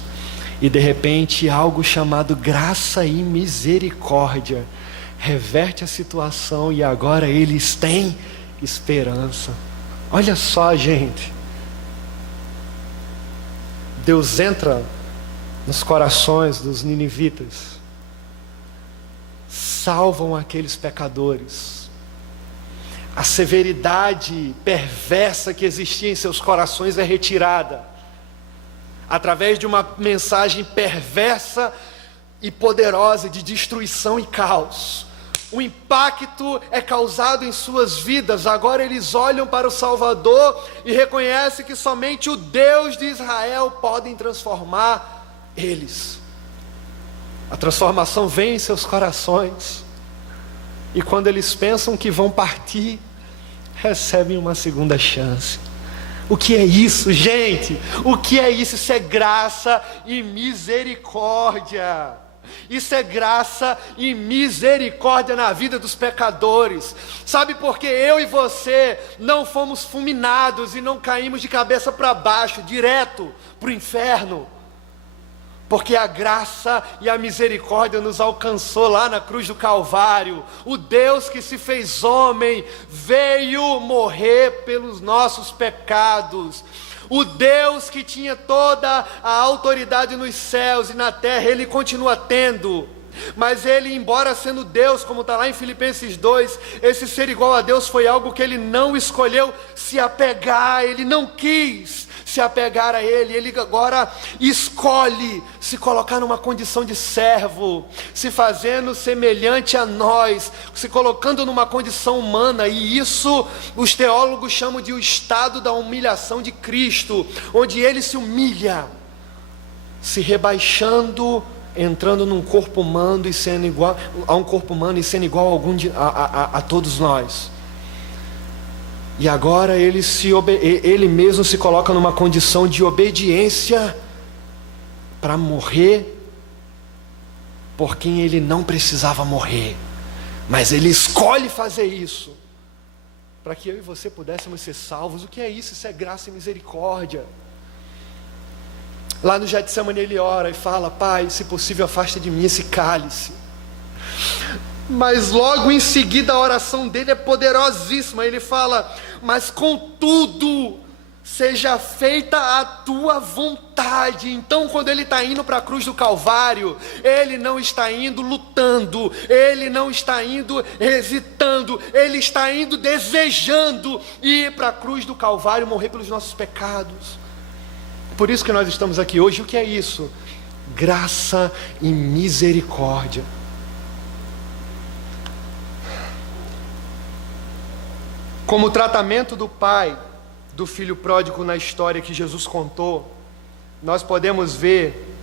e de repente algo chamado graça e misericórdia reverte a situação, e agora eles têm esperança. Olha só, gente, Deus entra nos corações dos ninivitas, salvam aqueles pecadores. A severidade perversa que existia em seus corações é retirada através de uma mensagem perversa e poderosa de destruição e caos. O impacto é causado em suas vidas. Agora eles olham para o Salvador e reconhecem que somente o Deus de Israel pode transformar eles. A transformação vem em seus corações, e quando eles pensam que vão partir, recebem uma segunda chance. O que é isso, gente? O que é isso? Isso é graça e misericórdia. Isso é graça e misericórdia na vida dos pecadores. Sabe por que eu e você não fomos fulminados e não caímos de cabeça para baixo, direto para o inferno? Porque a graça e a misericórdia nos alcançou lá na cruz do Calvário. O Deus que se fez homem veio morrer pelos nossos pecados. O Deus que tinha toda a autoridade nos céus e na terra, Ele continua tendo. Mas Ele, embora sendo Deus, como está lá em Filipenses 2, esse ser igual a Deus foi algo que Ele não escolheu se apegar, Ele não quis se apegar a Ele. Ele agora escolhe se colocar numa condição de servo, se fazendo semelhante a nós, se colocando numa condição humana, e isso os teólogos chamam de o estado da humilhação de Cristo, onde Ele se humilha, se rebaixando, entrando num corpo humano e sendo igual a um corpo humano e sendo igual a todos nós. E agora ele mesmo se coloca numa condição de obediência para morrer por quem ele não precisava morrer, mas ele escolhe fazer isso para que eu e você pudéssemos ser salvos. O que é isso? Isso é graça e misericórdia. Lá no Getsemane ele ora e fala: Pai, se possível afasta de mim esse cálice. Mas logo em seguida a oração dele é poderosíssima. Ele fala: mas contudo seja feita a tua vontade. Então, quando ele está indo para a cruz do Calvário, ele não está indo lutando, ele não está indo hesitando, ele está indo desejando ir para a cruz do Calvário, morrer pelos nossos pecados. Por isso que nós estamos aqui hoje. O que é isso? Graça e misericórdia. Como o tratamento do pai do filho pródigo na história que Jesus contou, nós podemos ver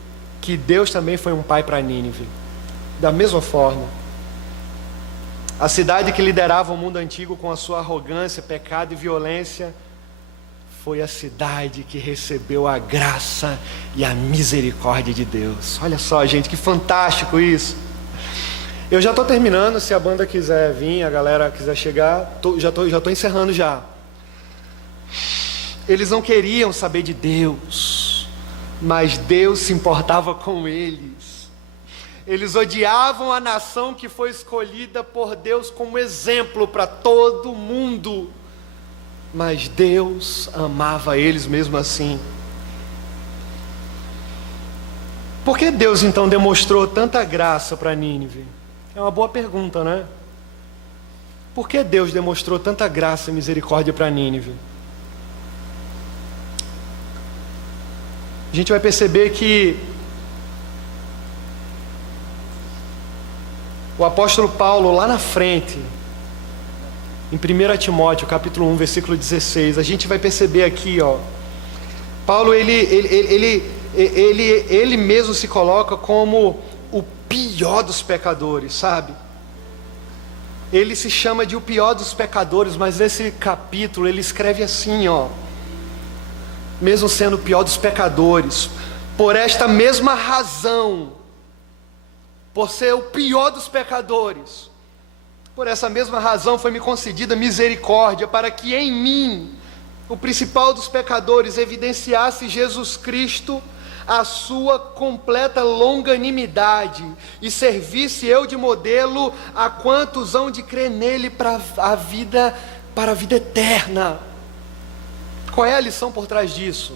que Deus também foi um pai para Nínive, da mesma forma. A cidade que liderava o mundo antigo com a sua arrogância, pecado e violência, foi a cidade que recebeu a graça e a misericórdia de Deus. Olha só, gente, que fantástico isso. Eu já estou terminando, se a banda quiser vir, a galera quiser chegar, já estou encerrando já. Eles não queriam saber de Deus, mas Deus se importava com eles. Eles odiavam a nação que foi escolhida por Deus como exemplo para todo mundo. Mas Deus amava eles mesmo assim. Por que Deus então demonstrou tanta graça para Nínive? É uma boa pergunta, né? Por que Deus demonstrou tanta graça e misericórdia para Nínive? A gente vai perceber que o apóstolo Paulo, lá na frente, em 1 Timóteo, capítulo 1, versículo 16, a gente vai perceber aqui, ó, Paulo, ele mesmo se coloca como o pior dos pecadores, sabe? Ele se chama de o pior dos pecadores, mas nesse capítulo ele escreve assim, ó, mesmo sendo o pior dos pecadores, por esta mesma razão, por ser o pior dos pecadores, por essa mesma razão foi-me concedida misericórdia, para que em mim, o principal dos pecadores, evidenciasse Jesus Cristo, a sua completa longanimidade, e servisse eu de modelo a quantos hão de crer nele para a vida eterna. Qual é a lição por trás disso?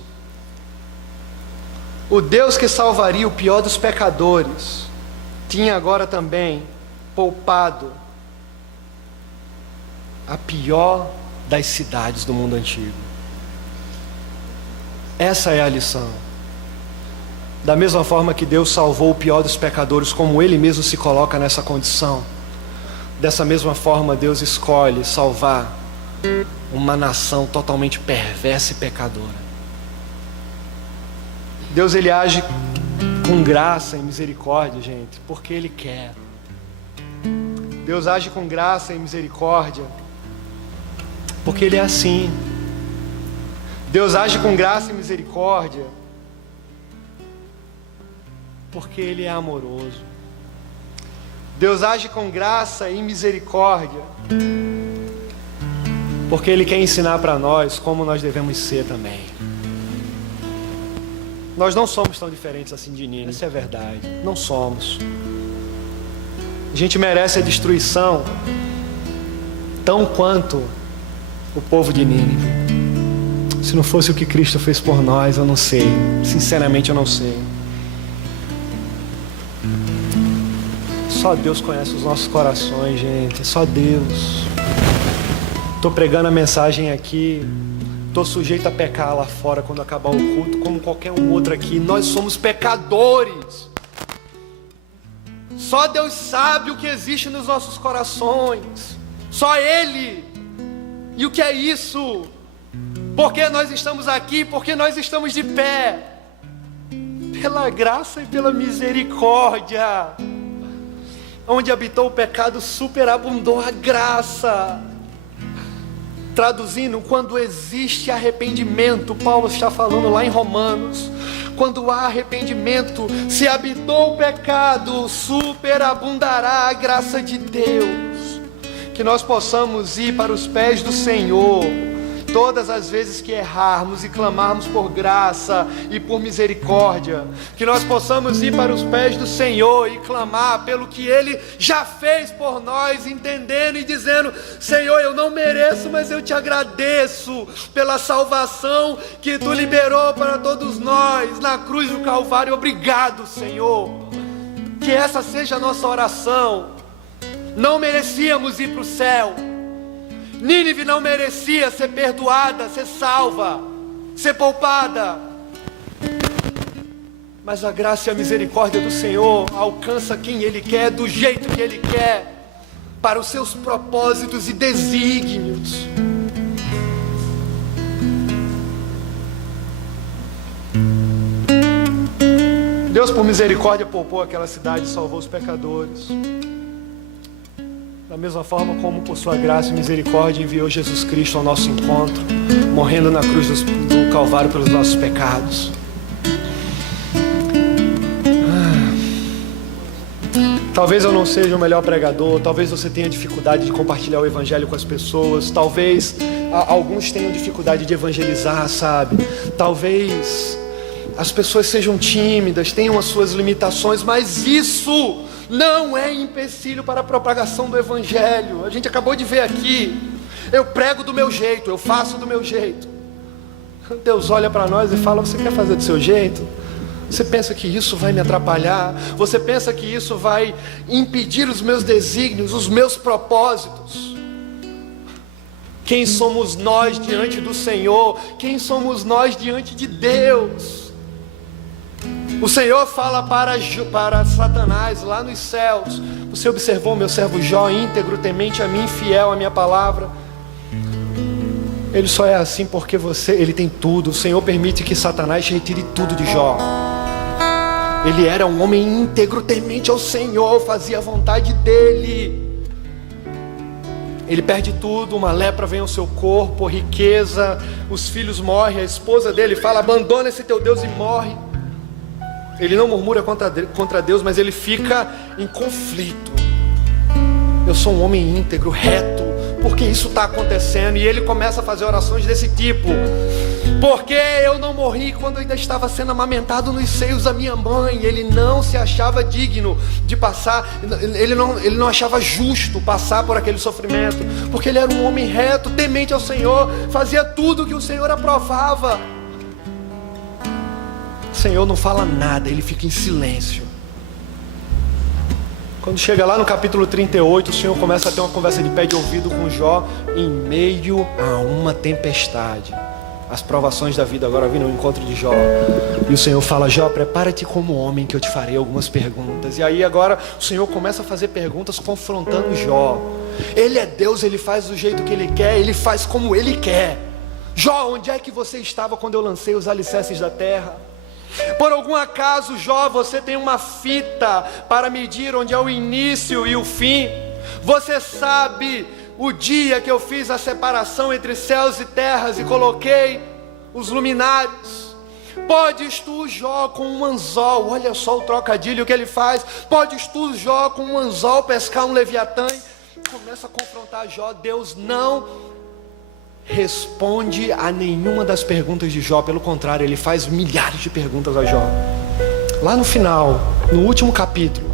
O Deus que salvaria o pior dos pecadores, tinha agora também poupado a pior das cidades do mundo antigo. Essa é a lição. Da mesma forma que Deus salvou o pior dos pecadores, como Ele mesmo se coloca nessa condição, dessa mesma forma Deus escolhe salvar uma nação totalmente perversa e pecadora. Deus, Ele age com graça e misericórdia, gente, porque Ele quer. Deus age com graça e misericórdia porque Ele é assim. Deus age com graça e misericórdia porque Ele é amoroso. Deus age com graça e misericórdia porque Ele quer ensinar para nós como nós devemos ser também. Nós não somos tão diferentes assim de Nínive, essa é a verdade. Não somos. A gente merece a destruição tão quanto o povo de Nínive. Se não fosse o que Cristo fez por nós, eu não sei. Sinceramente, eu não sei. Só Deus conhece os nossos corações, gente. Só Deus. Estou pregando a mensagem aqui. Estou sujeito a pecar lá fora quando acabar o culto, como qualquer um outro aqui. Nós somos pecadores. Só Deus sabe o que existe nos nossos corações. Só Ele. E o que é isso? Porque nós estamos aqui, porque nós estamos de pé. Pela graça e pela misericórdia. Onde habitou o pecado, superabundou a graça. Traduzindo, quando existe arrependimento, Paulo está falando lá em Romanos, quando há arrependimento, se habitou o pecado, superabundará a graça de Deus. Que nós possamos ir para os pés do Senhor, todas as vezes que errarmos e clamarmos por graça e por misericórdia. Que nós possamos ir para os pés do Senhor e clamar pelo que Ele já fez por nós, entendendo e dizendo: Senhor, eu não mereço, mas eu te agradeço pela salvação que Tu liberou para todos nós na cruz do Calvário. Obrigado, Senhor. Que essa seja a nossa oração. Não merecíamos ir para o céu. Nínive não merecia ser perdoada, ser salva, ser poupada. Mas a graça e a misericórdia do Senhor alcança quem Ele quer, do jeito que Ele quer, para os seus propósitos e desígnios. Deus, por misericórdia, poupou aquela cidade e salvou os pecadores. Da mesma forma como por sua graça e misericórdia enviou Jesus Cristo ao nosso encontro, morrendo na cruz do Calvário pelos nossos pecados. Talvez eu não seja o melhor pregador, talvez você tenha dificuldade de compartilhar o evangelho com as pessoas, talvez alguns tenham dificuldade de evangelizar, sabe? Talvez as pessoas sejam tímidas, tenham as suas limitações, mas isso não é empecilho para a propagação do evangelho. A gente acabou de ver aqui, eu prego do meu jeito, eu faço do meu jeito. Deus olha para nós e fala: você quer fazer do seu jeito? Você pensa que isso vai me atrapalhar? Você pensa que isso vai impedir os meus desígnios, os meus propósitos? Quem somos nós diante do Senhor? Quem somos nós diante de Deus? O Senhor fala para Satanás lá nos céus: você observou meu servo Jó, íntegro, temente a mim, fiel à minha palavra? Ele só é assim porque ele tem tudo. O Senhor permite que Satanás retire tudo de Jó. Ele era um homem íntegro, temente ao Senhor, fazia a vontade dele. Ele perde tudo, uma lepra vem ao seu corpo, riqueza, os filhos morrem, a esposa dele fala: abandona esse teu Deus, e morre. Ele não murmura contra Deus, mas ele fica em conflito. Eu sou um homem íntegro, reto, por que isso está acontecendo? E ele começa a fazer orações desse tipo: porque eu não morri quando ainda estava sendo amamentado nos seios da minha mãe. Ele não se achava digno de passar, ele não achava justo passar por aquele sofrimento, porque ele era um homem reto, temente ao Senhor, fazia tudo que o Senhor aprovava. O Senhor não fala nada, ele fica em silêncio. Quando chega lá no capítulo 38, o Senhor começa a ter uma conversa de pé de ouvido com Jó, em meio a uma tempestade. As provações da vida agora vindo ao encontro de Jó. E o Senhor fala: Jó, prepara-te como homem, que eu te farei algumas perguntas. E aí agora o Senhor começa a fazer perguntas confrontando Jó. Ele é Deus, ele faz do jeito que ele quer, ele faz como ele quer. Jó, onde é que você estava quando eu lancei os alicerces da terra? Por algum acaso, Jó, você tem uma fita para medir onde é o início e o fim? Você sabe o dia que eu fiz a separação entre céus e terras e coloquei os luminares? Podes tu, Jó, com um anzol, olha só o trocadilho que ele faz, podes tu, Jó, com um anzol pescar um leviatã? Começa a confrontar Jó. Deus não responde a nenhuma das perguntas de Jó, pelo contrário, ele faz milhares de perguntas a Jó. Lá no final, no último capítulo,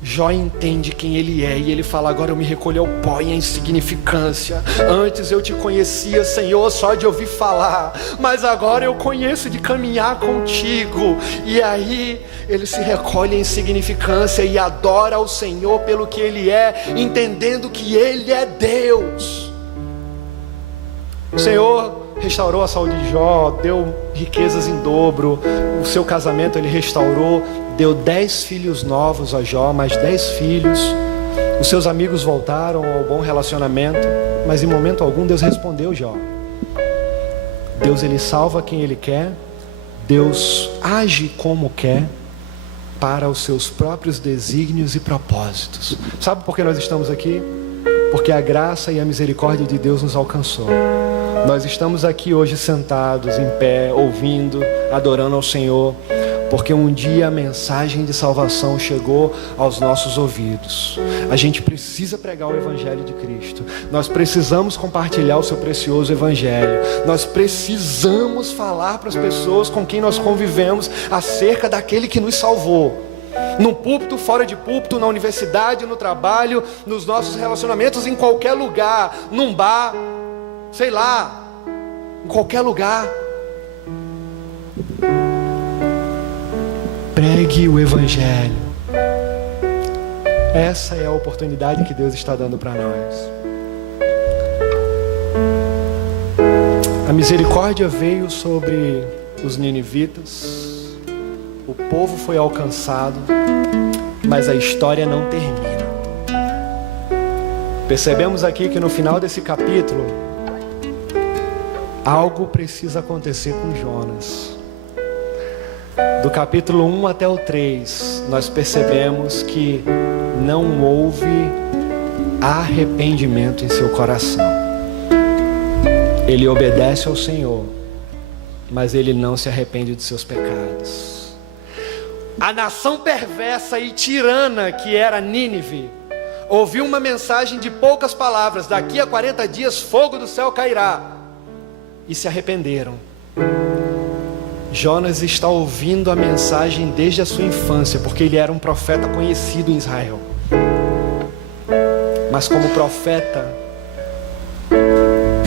Jó entende quem ele é e ele fala: agora eu me recolho ao pó e à insignificância. Antes eu te conhecia, Senhor, só de ouvir falar, mas agora eu conheço de caminhar contigo. E aí ele se recolhe à insignificância e adora ao Senhor pelo que ele é, entendendo que ele é Deus. O Senhor restaurou a saúde de Jó, deu riquezas em dobro, o seu casamento ele restaurou, deu 10 filhos novos a Jó, mais 10 filhos. Os seus amigos voltaram ao bom relacionamento, mas em momento algum Deus respondeu Jó. Deus, ele salva quem ele quer, Deus age como quer, para os seus próprios desígnios e propósitos. Sabe por que nós estamos aqui? Porque a graça e a misericórdia de Deus nos alcançou. Nós estamos aqui hoje sentados, em pé, ouvindo, adorando ao Senhor, porque um dia a mensagem de salvação chegou aos nossos ouvidos. A gente precisa pregar o Evangelho de Cristo. Nós precisamos compartilhar o seu precioso Evangelho. Nós precisamos falar para as pessoas com quem nós convivemos acerca daquele que nos salvou. No púlpito, fora de púlpito, na universidade, no trabalho, nos nossos relacionamentos, em qualquer lugar, num bar, sei lá, em qualquer lugar. Pregue o Evangelho. Essa é a oportunidade que Deus está dando para nós. A misericórdia veio sobre os ninivitas. O povo foi alcançado, mas a história não termina. Percebemos aqui que no final desse capítulo, algo precisa acontecer com Jonas. Do capítulo 1 até o 3, nós percebemos que não houve arrependimento em seu coração. Ele obedece ao Senhor, mas ele não se arrepende de seus pecados. A nação perversa e tirana que era Nínive ouviu uma mensagem de poucas palavras: daqui a 40 dias fogo do céu cairá, e se arrependeram. Jonas está ouvindo a mensagem desde a sua infância, porque ele era um profeta conhecido em Israel. Mas como profeta,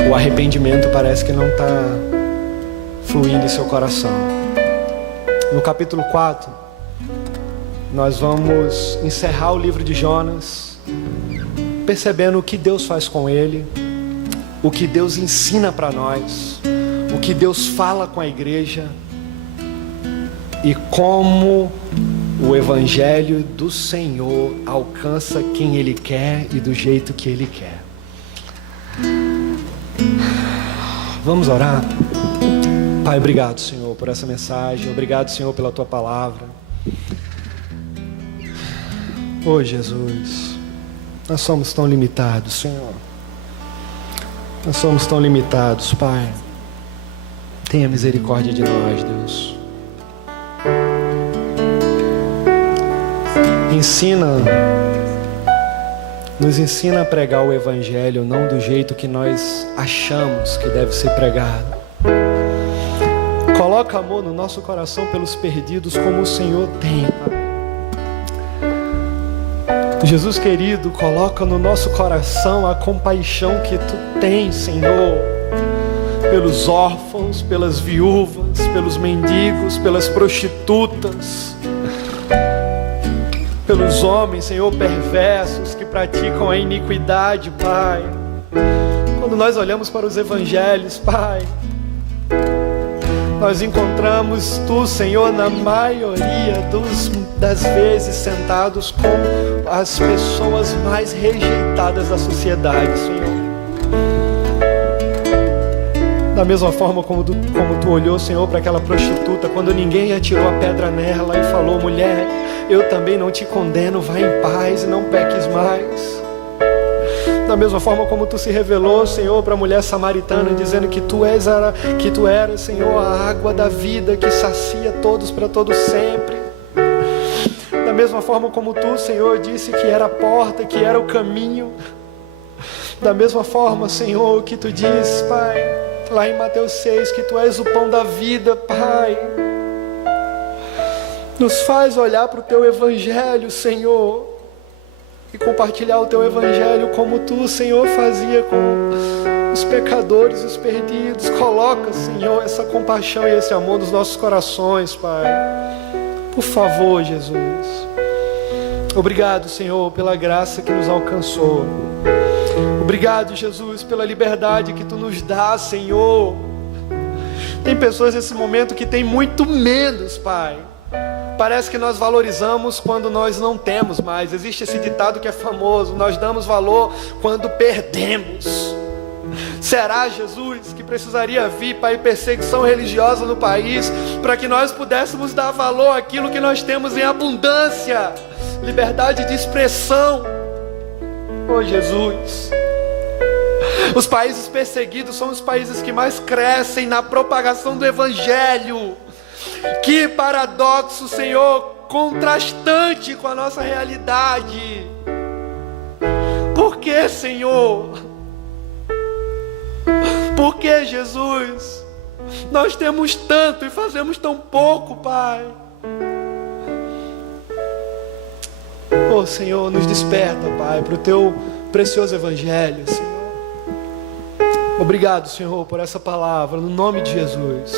o arrependimento parece que não está fluindo em seu coração. No capítulo 4, nós vamos encerrar o livro de Jonas, percebendo o que Deus faz com ele, o que Deus ensina para nós, o que Deus fala com a igreja, e como o Evangelho do Senhor alcança quem Ele quer e do jeito que Ele quer. Vamos orar? Pai, obrigado, Senhor, por essa mensagem. Obrigado, Senhor, pela Tua palavra. Oh, Jesus, nós somos tão limitados, Senhor. Nós somos tão limitados, Pai. Tenha misericórdia de nós, Deus. Nos ensina a pregar o Evangelho, não do jeito que nós achamos que deve ser pregado. Coloca amor no nosso coração pelos perdidos, como o Senhor tem, Pai. Jesus querido, coloca no nosso coração a compaixão que Tu tens, Senhor, pelos órfãos, pelas viúvas, pelos mendigos, pelas prostitutas, pelos homens, Senhor, perversos que praticam a iniquidade, Pai. Quando nós olhamos para os evangelhos, Pai, nós encontramos Tu, Senhor, na maioria das vezes sentados com as pessoas mais rejeitadas da sociedade, Senhor. Da mesma forma como tu olhou, Senhor, para aquela prostituta, quando ninguém atirou a pedra nela e falou: mulher, eu também não te condeno, vá em paz e não peques mais. Da mesma forma como Tu se revelou, Senhor, para a mulher samaritana, dizendo que Tu eras, Senhor, a água da vida que sacia todos para todo sempre. Da mesma forma como Tu, Senhor, disse que era a porta, que era o caminho. Da mesma forma, Senhor, que Tu diz, Pai, lá em Mateus 6, que Tu és o pão da vida, Pai. Nos faz olhar para o Teu Evangelho, Senhor, e compartilhar o Teu Evangelho como Tu, Senhor, fazia com os pecadores, os perdidos. Coloca, Senhor, essa compaixão e esse amor nos nossos corações, Pai. Por favor, Jesus. Obrigado, Senhor, pela graça que nos alcançou. Obrigado, Jesus, pela liberdade que Tu nos dá, Senhor. Tem pessoas nesse momento que têm muito menos, Pai. Parece que nós valorizamos quando nós não temos mais. Existe esse ditado que é famoso: nós damos valor quando perdemos. Será, Jesus, que precisaria vir, Pai, perseguição religiosa no país para que nós pudéssemos dar valor àquilo que nós temos em abundância? Liberdade de expressão. Oh, Jesus. Os países perseguidos são os países que mais crescem na propagação do Evangelho. Que paradoxo, Senhor, contrastante com a nossa realidade. Por que, Senhor? Por que, Jesus? Nós temos tanto e fazemos tão pouco, Pai. Oh, Senhor, nos desperta, Pai, para o Teu precioso Evangelho, Senhor. Obrigado, Senhor, por essa palavra, no nome de Jesus.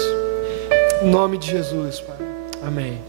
Em nome de Jesus, Pai. Amém.